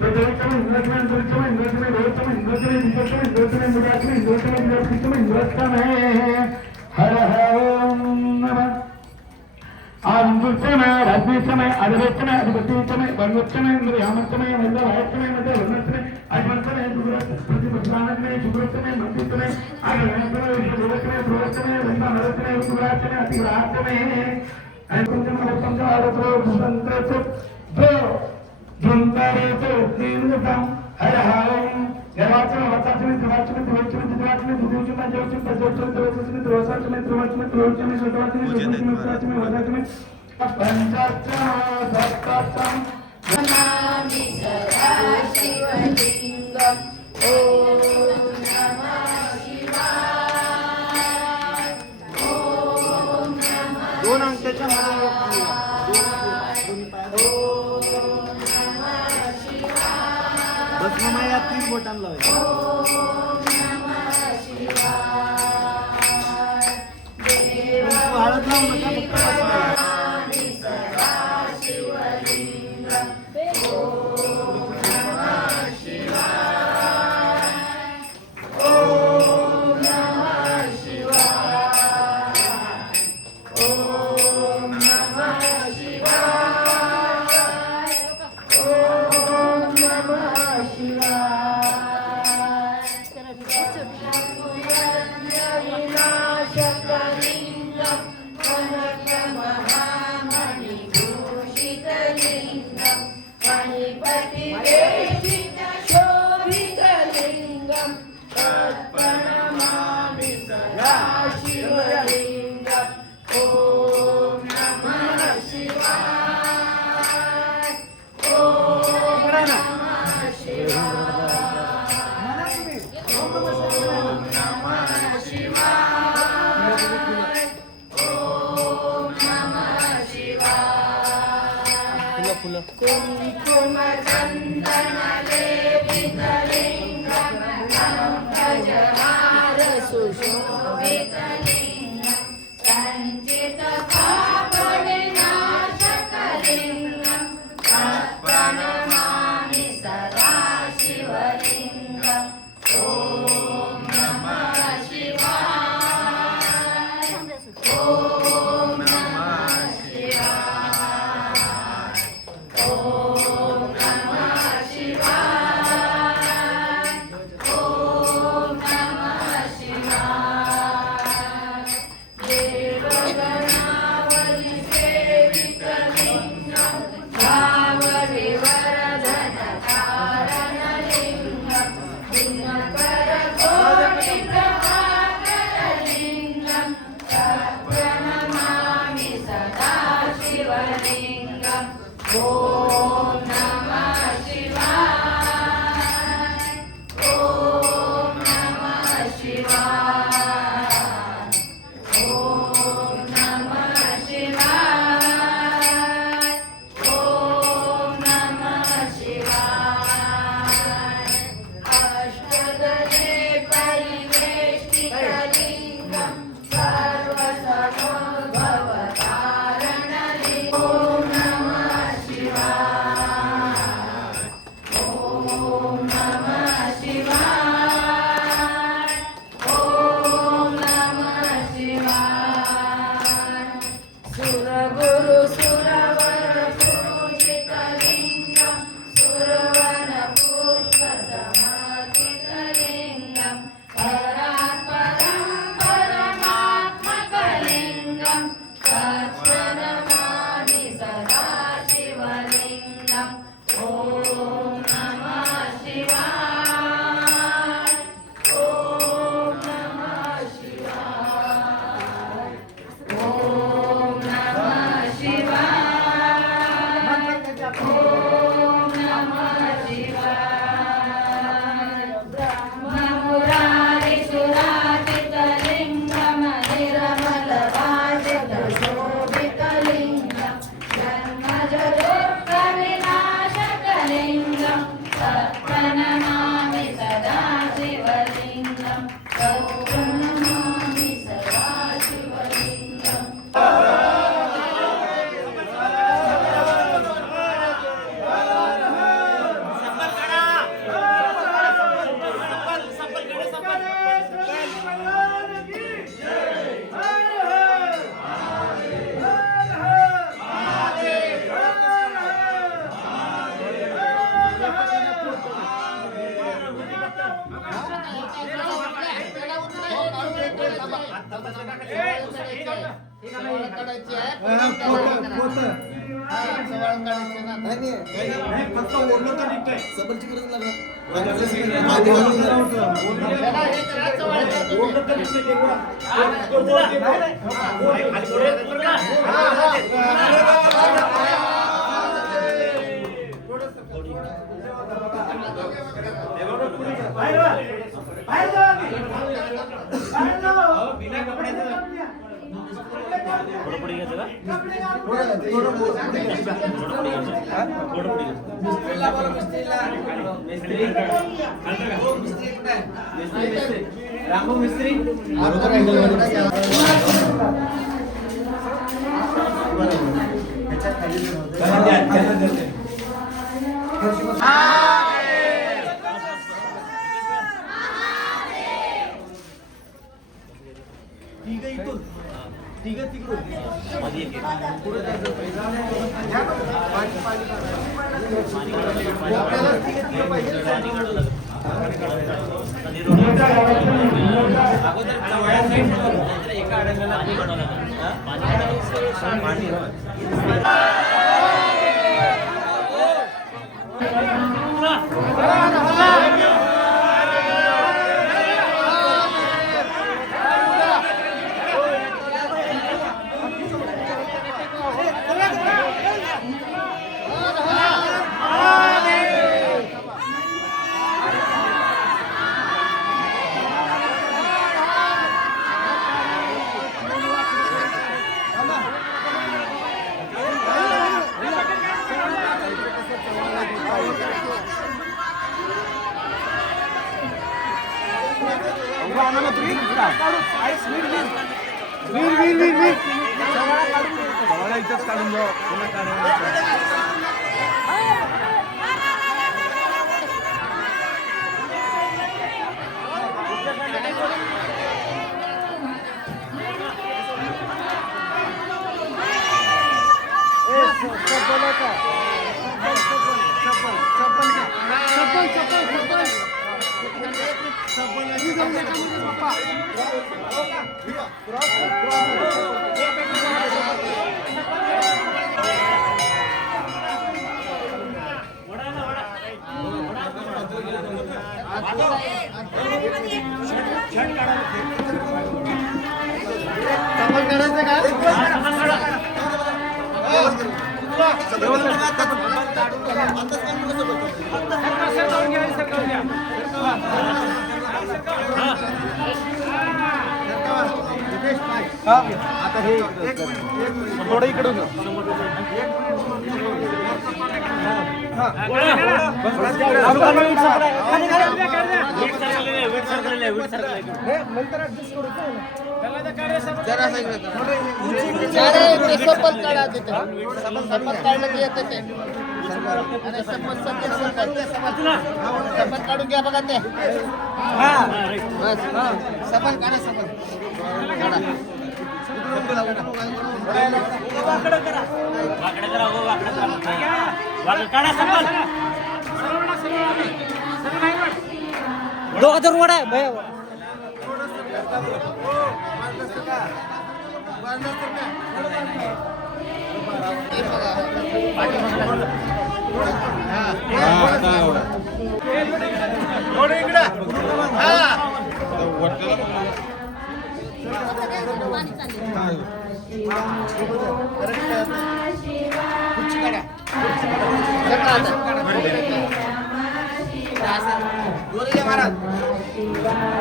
प्रदेशचमा इंद्रचने अंतरिक्षमा इंद्रचने रोचमा इंद्रचने विश्वचमा इंद्रचने मुदाचमा इंद्रचने विश्वचमा इंद्रचने हर नमः आंदुलचमे राजनीचमे अधिवेचमे अधिपतिचमे वर्णोचमे यामचमे मंदवायचमे मध्य वर्णचमे अजमंचमे दुर्गत प्रतिपदानचमे शुभ्रचमे मंदिचमे आगमनचमे विश्वचमे प्रोचमे वंदनचमे उद्राचमे अतिराचमे अंकुचमे उत्तमचमे आरत्रो भूतंत्रचो धुंतारेचो निर्वृतम हर देवाचमे वचाचमे त्रिवाचमे त्रिवचमे त्रिवाचमे दुर्योचमे जवचमे तजोचमे त्रिवचमे त्रिवसाचमे त्रिवचमे त्रिवचमे शतवाचमे शतवाचमे वचाचमे वचाचमे पंचाचमे सप्ताचमे नमामि सदा शिवलिंगम् ॐ नमः शिवाय ॐ नमः दोन अंकाच्या मला बस मग या 3 बोटांना हळद लावू नका विनाशकलिंगं पंकजहार सुशोभितलिङ्गं सञ्चितपापविनाशकलिङ्गं तत्प्रणमामि सदा शिवलिङ्गम् ॐ नमः शिवाय ॐ नमः शिवाय ॐ नमः शिवाय ॐ नमः शिवाय देवगणावलिसेवितलिङ्गं भावविवरधनकारणलिङ्गं दिनकरकोटिप्रभाकरलिङ्गं तत्प्रणमामि सदा शिवलिङ्गम् ॐ नमः शिवाय ॐ नमः शिवाय ॐ नमः शिवाय ॐ नमः शिवाय अष्टदले परिवेष्टितलिङ्गं सर्वसमोभवतारणलिङ्गं ॐ नमः शिवाय ॐ नमः शिवाय ॐ नमः शिवाय सुरगुरु सुरवर पूजितलिङ्गं सुरवन पुष्पसमर्पितलिङ्गं परात्परं परमात्मकलिङ्गं तत्प्रणमामि सदा शिवलिङ्गम् ॐ नमः शिवाय ॐ नमः शिवाय ॐ नमः शिवाय ॐ नमः शिवाय ब्रह्ममुरारिसुराजितलिङ्गं निर्मलभासितशोभितलिङ्गं जन्मजदुःखविनाशकलिङ्गं तत्प्रणमामि सदा शिवलिङ्गं तत्प्रणमामि सदा शिवलिङ्गम् रामू मिस्त्री एका अडंगाला थोडं इकडून काढून घ्या बघा ते सबल काढा सबल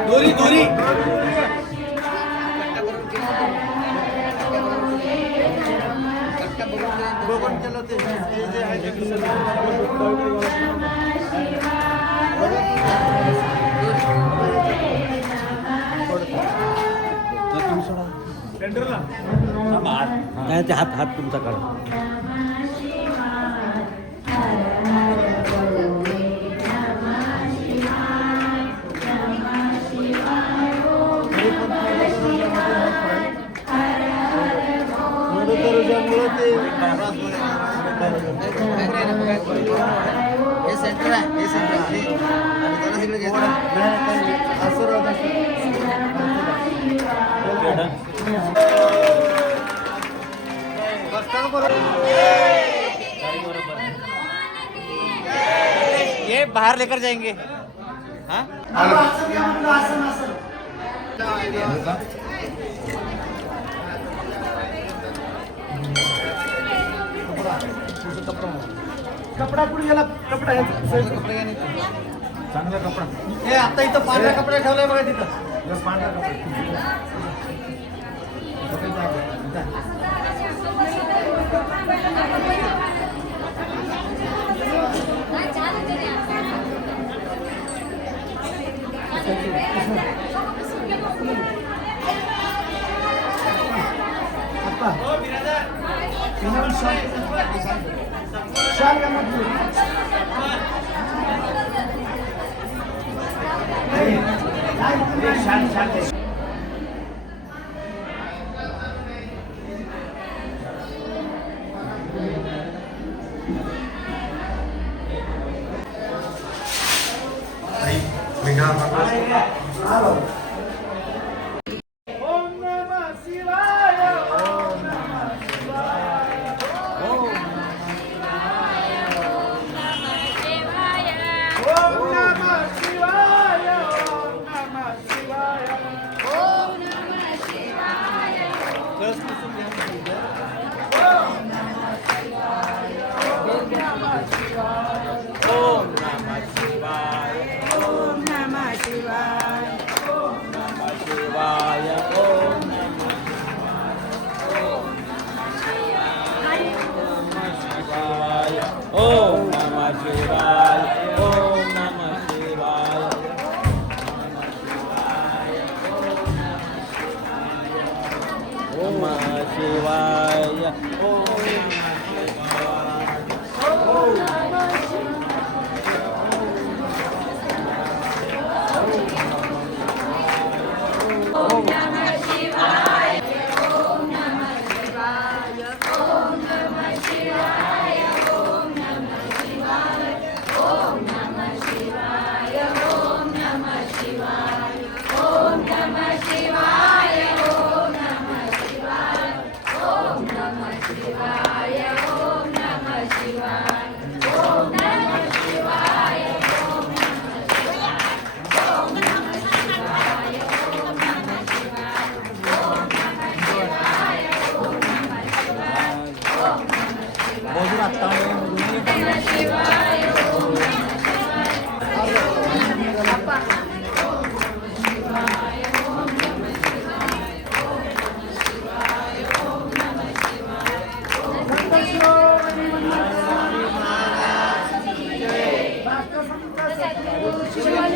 दोरी दोरी हात हात तुमचा काढा. हे सेंटर आहे हे सेंटर आहे त्याला तिकडे घ्यायचं ये बाहर लेकर जाएंगे हाँ कपडा कुठे गेला कपडा चांगला कपडा. हे आता इथं पांढरा कपडा ठेवलाय बघा तिथं पांढरा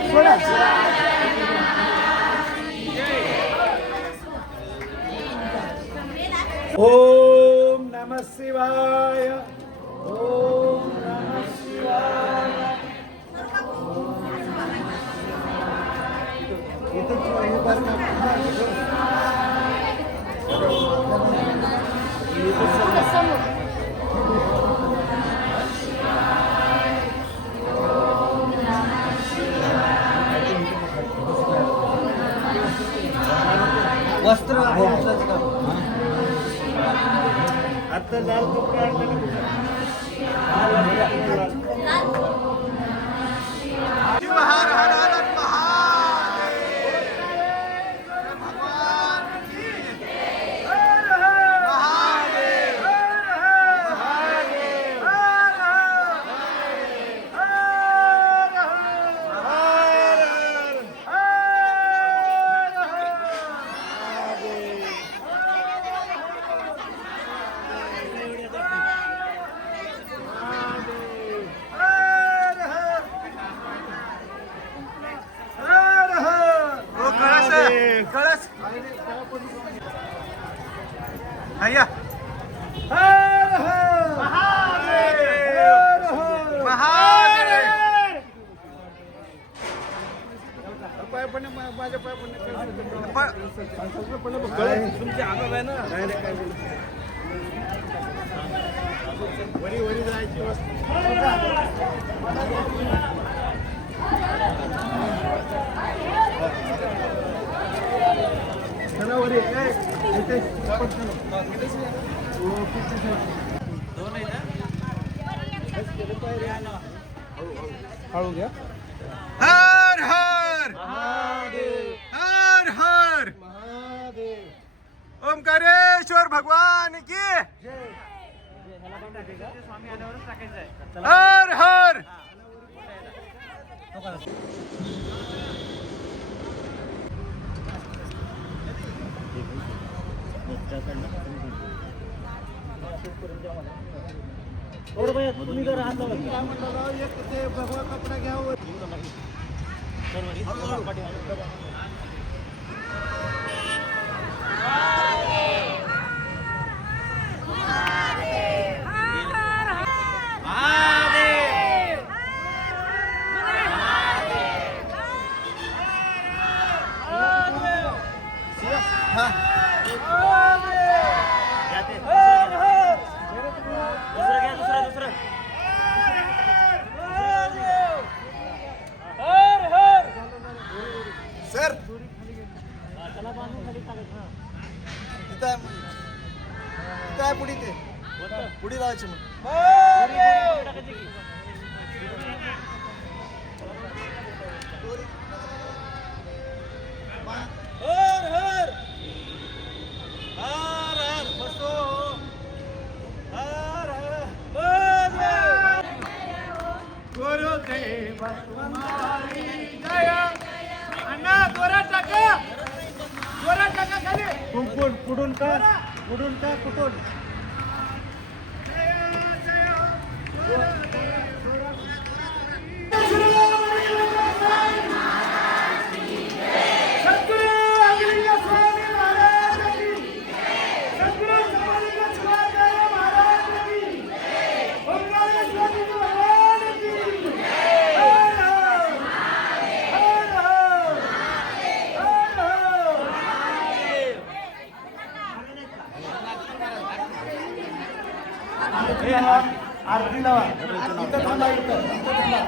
सोडा. ओम नमः शिवाय. ओम नमः शिवाय. इथं किंवा हे बरं का? वस्त्र आता लाल कपडा माझ्या पाय तुमच्या अंगाला आहे ना. वरी वरी जायची चला वरी हळू घ्या. हर हर महादेव हर हर महादेव. ओमकारेश्वर भगवान की जय. हर हर तुम्ही जर हात लावा. काय म्हणलं राव, एक ते भगवा कपडा घ्यावं. सर काय पुढे ते पुढे लावायचे मग. कुठून का कुठून का कुठून. आरती लावा. इथं थांबा, इथं थांबा.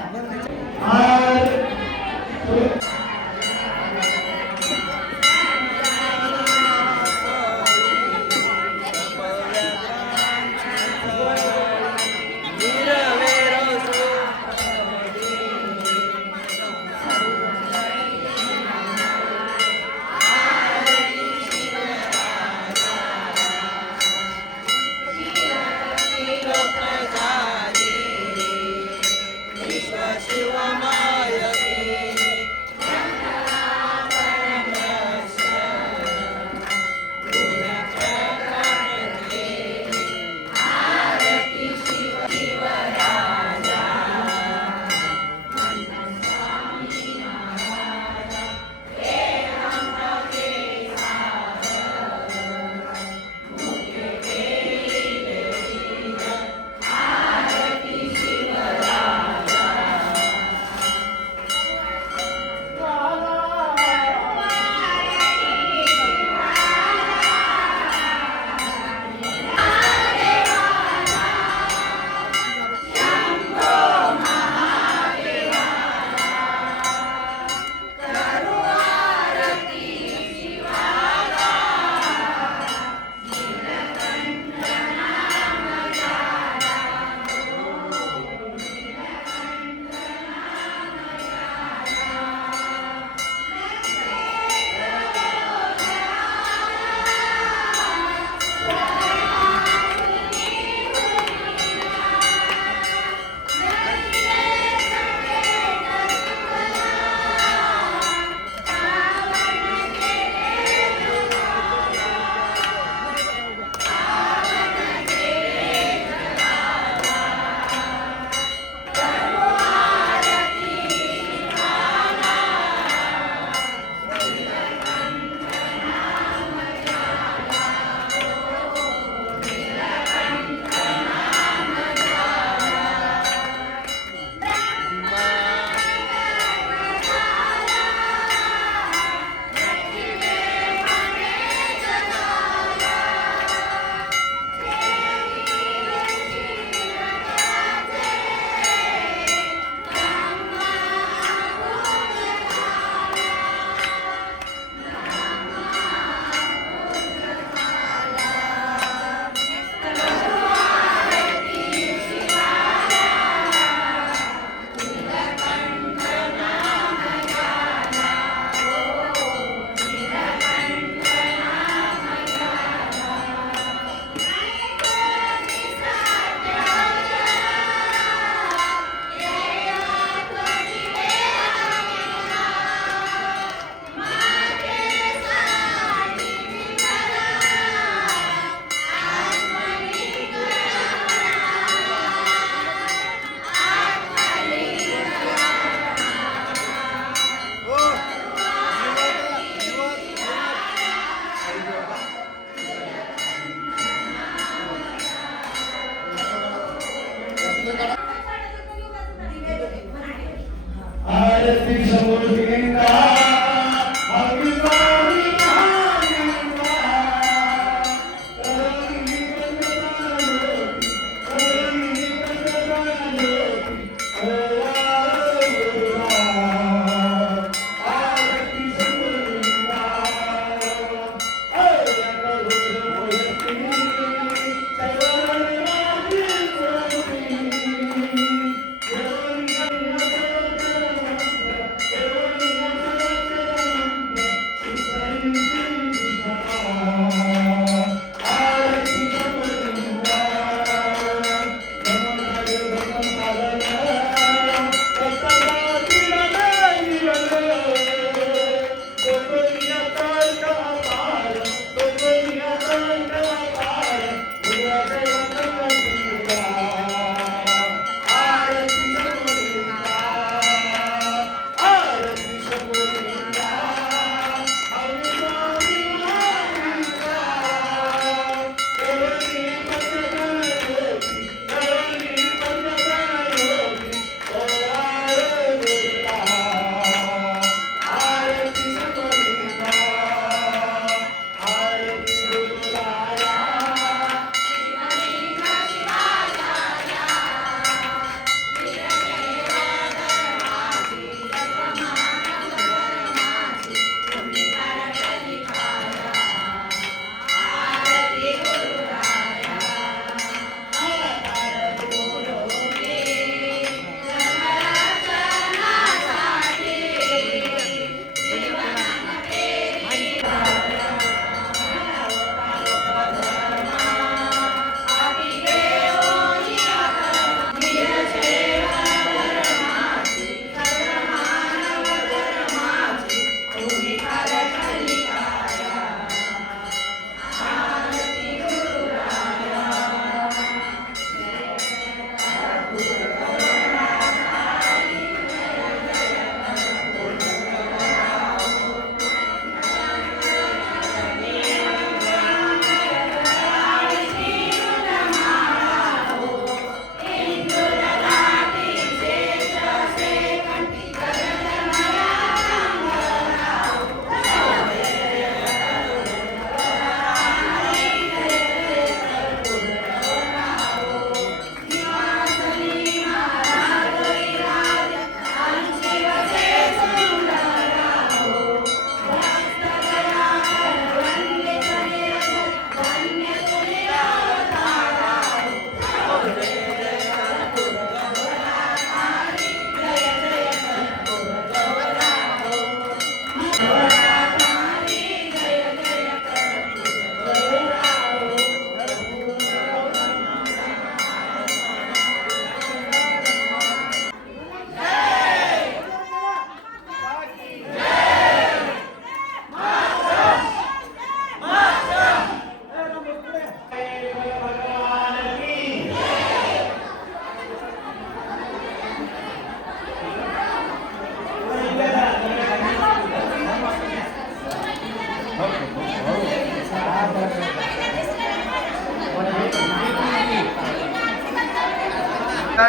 शिव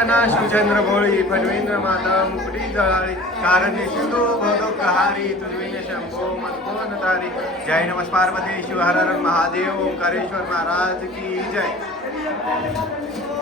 ना शिवचंद्र भोळी फडवेंद्र माता मुकुटी जळाळी कारणे सिंधू भोदो कहारी तुझविने शंभो मतकोन तारी जय नमः पार्वती शिव हर हर महादेव ओंकारेश्वर महाराज की जय.